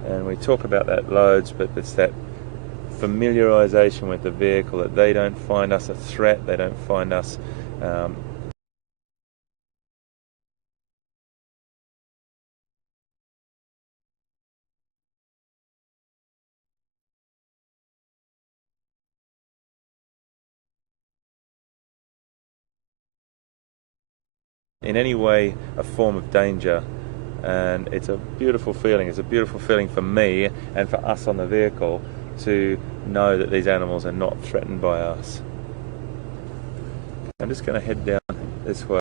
and we talk about that loads, but it's that familiarization with the vehicle, that they don't find us a threat, they don't find us in any way a form of danger. And it's a beautiful feeling. It's a beautiful feeling for me and for us on the vehicle to know that these animals are not threatened by us. I'm just going to head down this way.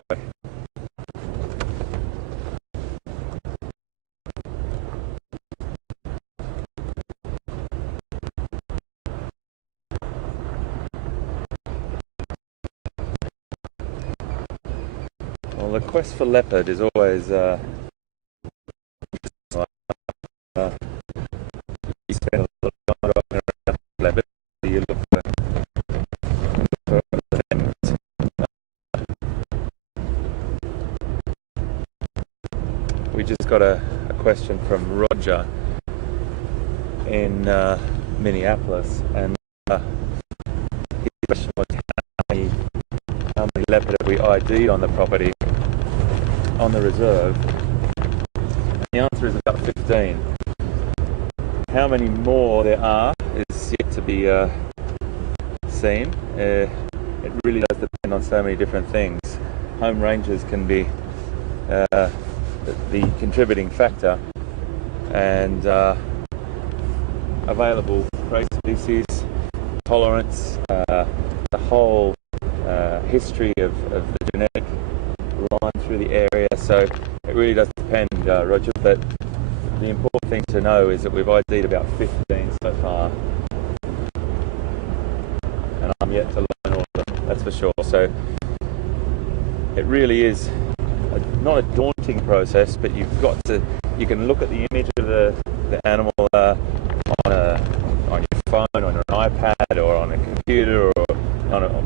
Well, the quest for leopard is always you spend a lot of time driving around leopard, you look for them. We just got a question from Roger in Minneapolis, and his question was how many leopard have we ID'd on the property, on the reserve? And the answer is about 15. How many more there are is yet to be seen. It really does depend on so many different things. Home ranges can be the contributing factor, and available prey species, tolerance, the whole history of the genetic line through the area. So it really does depend, Roger, but the important thing to know is that we've ID'd about 15 so far, and I'm yet to learn all of them, that's for sure. So it really is not a daunting process, but you've got to, you can look at the image of the animal on your phone, on an iPad, or on a computer, or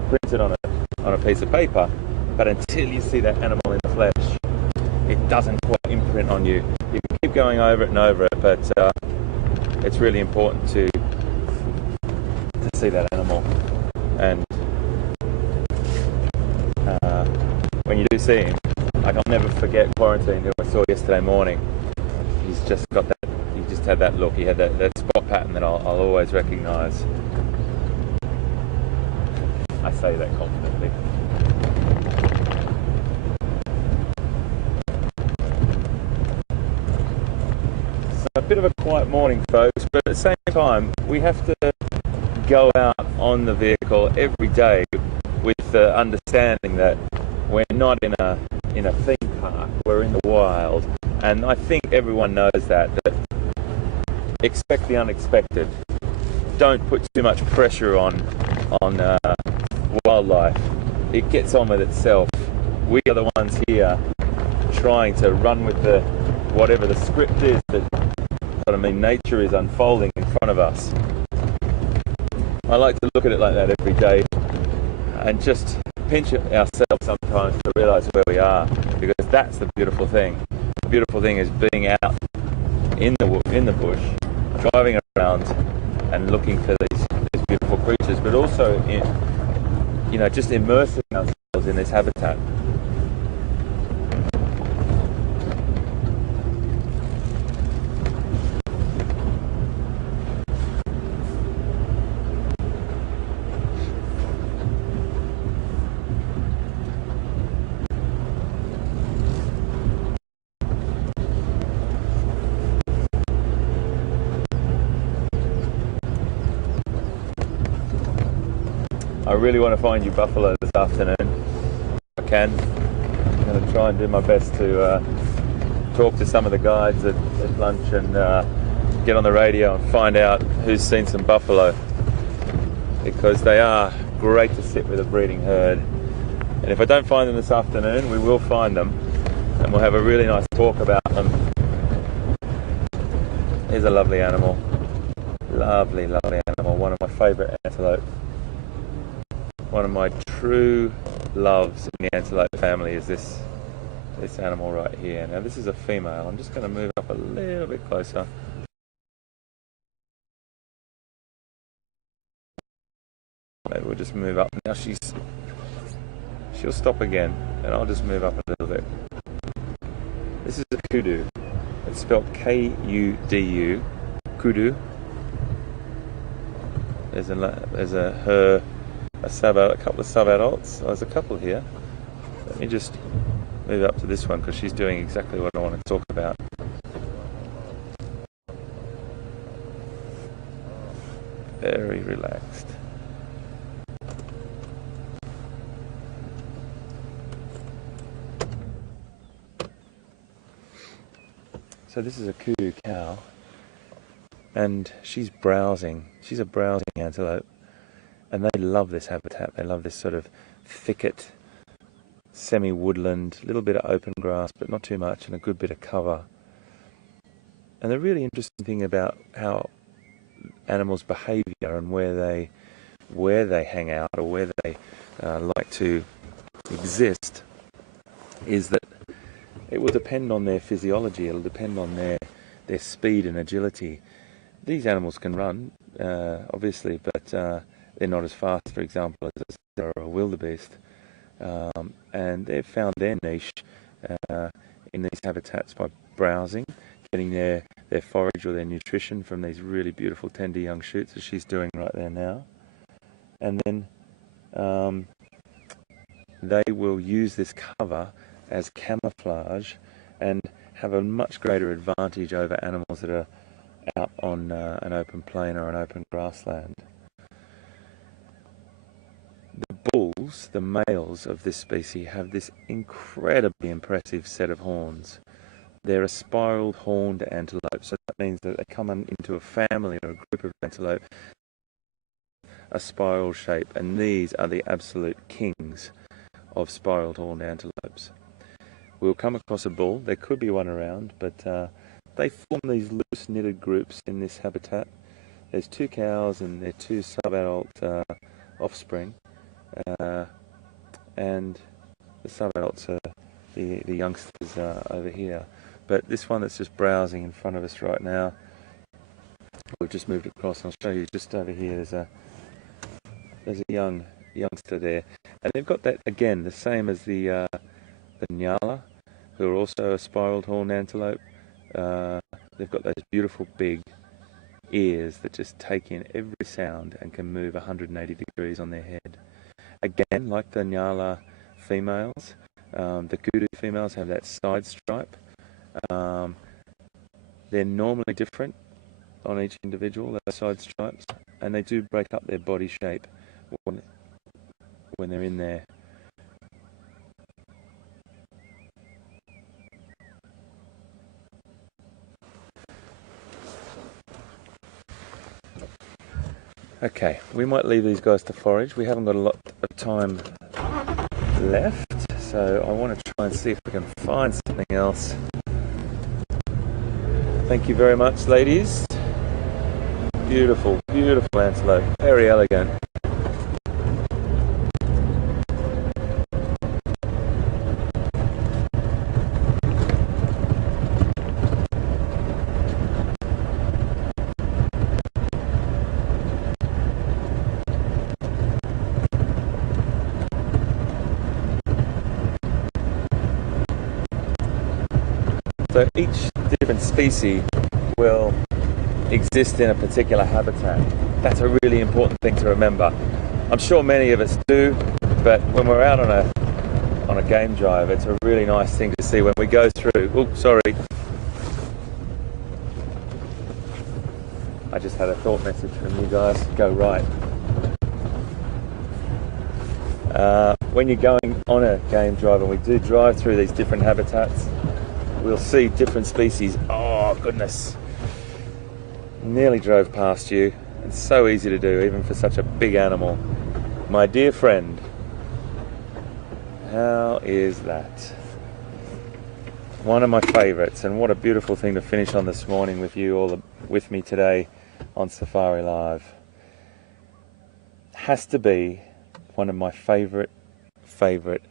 printed on a piece of paper, but until you see that animal in the flesh, it doesn't quite imprint on you. You can keep going over it and over it, but it's really important to see that animal. And when you do see him, like, I'll never forget Quarantine, who I saw yesterday morning. He's just got that, he just had that look, he had that spot pattern that I'll always recognise. I say that confidently. So a bit of a quiet morning, folks, but at the same time, we have to go out on the vehicle every day with the understanding that we're not in a theme park, we're in the wild. And I think everyone knows that expect the unexpected. Don't put too much pressure on wildlife. It gets on with itself we are the ones here trying to run with the whatever the script is that, I mean, nature is unfolding in front of us. I like to look at it like that every day and just pinch ourselves sometimes to realise where we are, because that's the beautiful thing. The beautiful thing is being out in the bush, driving around and looking for these beautiful creatures, but also just immersing ourselves in this habitat. I really want to find you buffalo this afternoon, if I can. I'm going to try and do my best to talk to some of the guides at lunch and get on the radio and find out who's seen some buffalo, because they are great to sit with a breeding herd. And if I don't find them this afternoon, we will find them and we'll have a really nice talk about them. Here's a lovely animal. Lovely, lovely animal. One of my favourite antelope. One of my true loves in the antelope family is this animal right here. Now this is a female. I'm just going to move up a little bit closer. Maybe we'll just move up. Now she'll stop again, and I'll just move up a little bit. This is a kudu. It's spelled K-U-D-U. Kudu. There's a couple of sub-adults. Oh, there's a couple here. Let me just move up to this one because she's doing exactly what I want to talk about. Very relaxed. So this is a kudu cow, and she's browsing. She's a browsing antelope. And they love this habitat. They love this sort of thicket, semi-woodland, a little bit of open grass, but not too much, and a good bit of cover. And the really interesting thing about how animals' behaviour and where they hang out or where they like to exist is that it will depend on their physiology. It'll depend on their speed and agility. These animals can run, obviously, but they're not as fast, for example, as a wildebeest, and they've found their niche in these habitats by browsing, getting their forage or their nutrition from these really beautiful tender young shoots, as she's doing right there now. And then they will use this cover as camouflage and have a much greater advantage over animals that are out on an open plain or an open grassland. The bulls, the males of this species, have this incredibly impressive set of horns. They're a spiraled horned antelope, so that means that they come into a family or a group of antelope, a spiral shape, and these are the absolute kings of spiraled horned antelopes. We'll come across a bull. There could be one around, but they form these loose knitted groups in this habitat. There's two cows and their two sub-adult offspring. And the sub-adults are the youngsters over here. But this one that's just browsing in front of us right now, we've just moved across, and I'll show you just over here. There's a youngster there, and they've got that again, the same as the nyala, who are also a spiraled horned antelope. They've got those beautiful big ears that just take in every sound and can move 180 degrees on their head. Again, like the nyala females, the kudu females have that side stripe. They're normally different on each individual, those side stripes, and they do break up their body shape when they're in there. Okay, we might leave these guys to forage. We haven't got a lot of time left, So I want to try and see if we can find something else. Thank you very much, ladies. Beautiful, beautiful antelope, very elegant. So each different species will exist in a particular habitat. That's a really important thing to remember. I'm sure many of us do, but when we're out on a game drive, it's a really nice thing to see when we go through. Oh, sorry. I just had a thought message from you guys. Go right. When you're going on a game drive, and we do drive through these different habitats, we'll see different species. Oh, goodness. Nearly drove past you. It's so easy to do, even for such a big animal. My dear friend, how is that? One of my favourites, and what a beautiful thing to finish on this morning with you all with me today on Safari Live. Has to be one of my favourite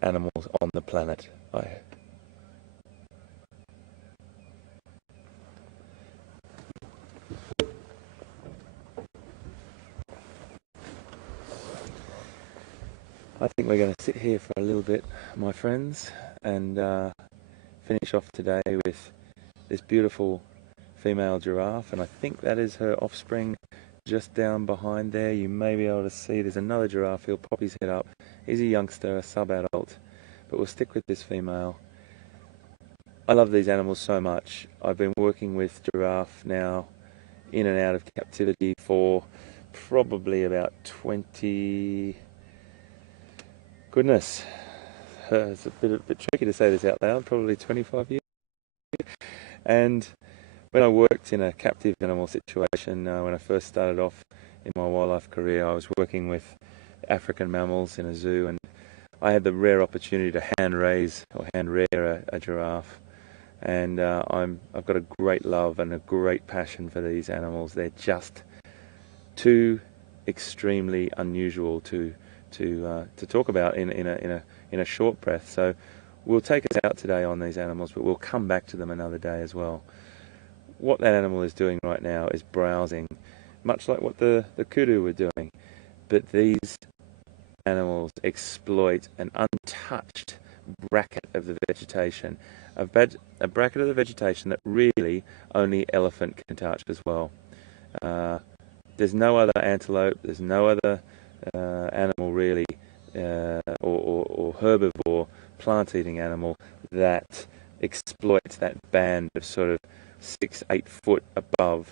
animals on the planet. I think we're going to sit here for a little bit, my friends, and finish off today with this beautiful female giraffe, and I think that is her offspring just down behind there. You may be able to see there's another giraffe. He'll pop his head up. He's a youngster, a sub-adult, but we'll stick with this female. I love these animals so much. I've been working with giraffe now in and out of captivity for probably about 20... Goodness, it's a bit tricky to say this out loud, probably 25 years. And when I worked in a captive animal situation, when I first started off in my wildlife career, I was working with African mammals in a zoo, and I had the rare opportunity to hand rear a giraffe. And I've got a great love and a great passion for these animals. They're just too extremely unusual to talk about in a short breath. So we'll take us out today on these animals, but we'll come back to them another day as well. What that animal is doing right now is browsing, much like what the kudu were doing. But these animals exploit an untouched bracket of the vegetation, a bracket of the vegetation that really only elephant can touch as well. There's no other antelope, there's no other animal really, or herbivore, plant-eating animal that exploits that band of sort of 6-8 foot above,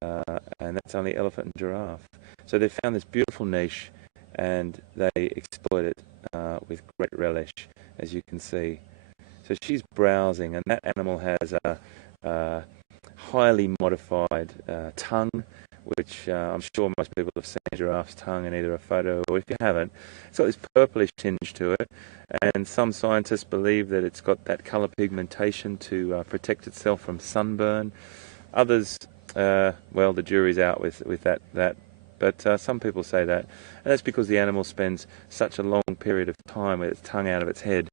and that's only elephant and giraffe. So they found this beautiful niche, and they exploit it with great relish, as you can see. So she's browsing, and that animal has a highly modified tongue, which I'm sure most people have seen a giraffe's tongue in either a photo, or if you haven't, it's got this purplish tinge to it, and some scientists believe that it's got that colour pigmentation to protect itself from sunburn. Others, well, the jury's out with that, but some people say that, and that's because the animal spends such a long period of time with its tongue out of its head,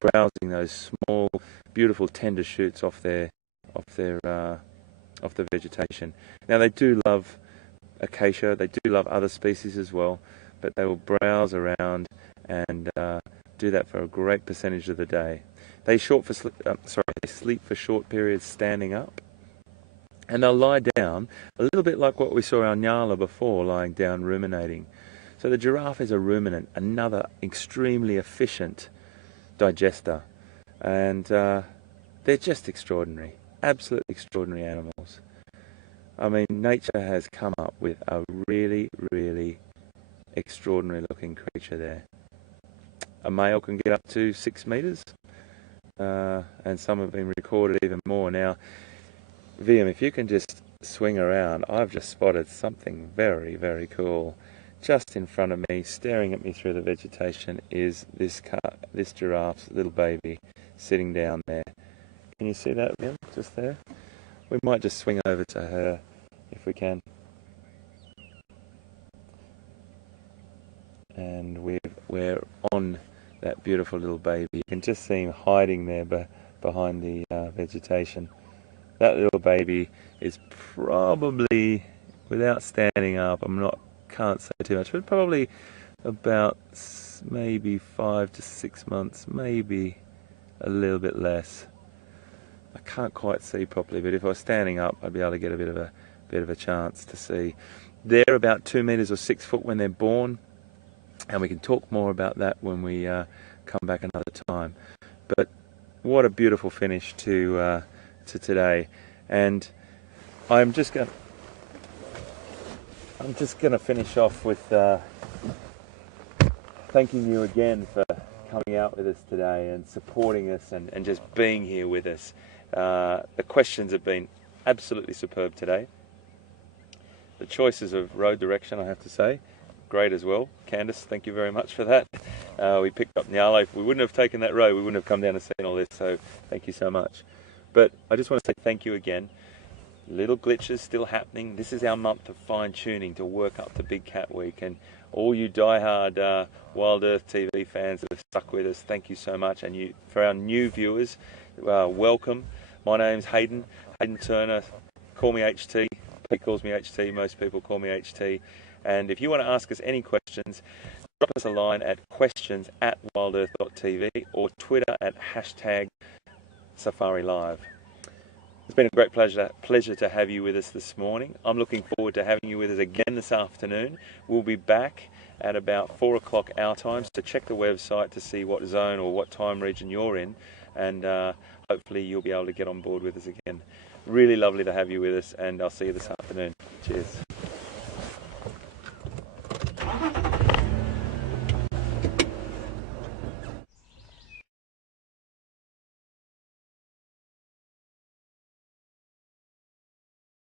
browsing those small, beautiful, tender shoots off the vegetation. Now they do love acacia, they do love other species as well, but they will browse around and do that for a great percentage of the day. They sleep for short periods standing up, and they'll lie down a little bit like what we saw our nyala before, lying down ruminating. So the giraffe is a ruminant, another extremely efficient digester, and they're just extraordinary. Absolutely extraordinary animals. I mean, nature has come up with a really, really extraordinary looking creature there. A male can get up to 6 meters, and some have been recorded even more. Now, VM, if you can just swing around, I've just spotted something very, very cool. Just in front of me, staring at me through the vegetation, is this this giraffe's little baby sitting down there. Can you see that, Will, just there? We might just swing over to her if we can. And we're on that beautiful little baby. You can just see him hiding there behind the vegetation. That little baby is probably, without standing up, can't say too much, but probably about maybe 5 to 6 months, maybe a little bit less. I can't quite see properly, but if I was standing up, I'd be able to get a bit of a chance to see. They're about 2 meters or 6 foot when they're born, and we can talk more about that when we come back another time. But what a beautiful finish to today, and I'm just going to finish off with thanking you again for coming out with us today and supporting us and just being here with us. The questions have been absolutely superb today. The choices of road direction, I have to say, great as well. Candice, thank you very much for that. We picked up Nyalo. If we wouldn't have taken that road, we wouldn't have come down and seen all this, so thank you so much. But I just want to say thank you again. Little glitches still happening. This is our month of fine-tuning to work up to Big Cat Week, and all you die-hard Wild Earth TV fans that have stuck with us, thank you so much. And for our new viewers, welcome. My name's Hayden Turner. Call me HT. Pete calls me HT. Most people call me HT. And if you want to ask us any questions, drop us a line at questions@wildearth.tv or Twitter at #SafariLive. It's been a great pleasure to have you with us this morning. I'm looking forward to having you with us again this afternoon. We'll be back at about 4 o'clock our time, so check the website to see what zone or what time region you're in, and hopefully you'll be able to get on board with us again. Really lovely to have you with us, and I'll see you this afternoon. Cheers.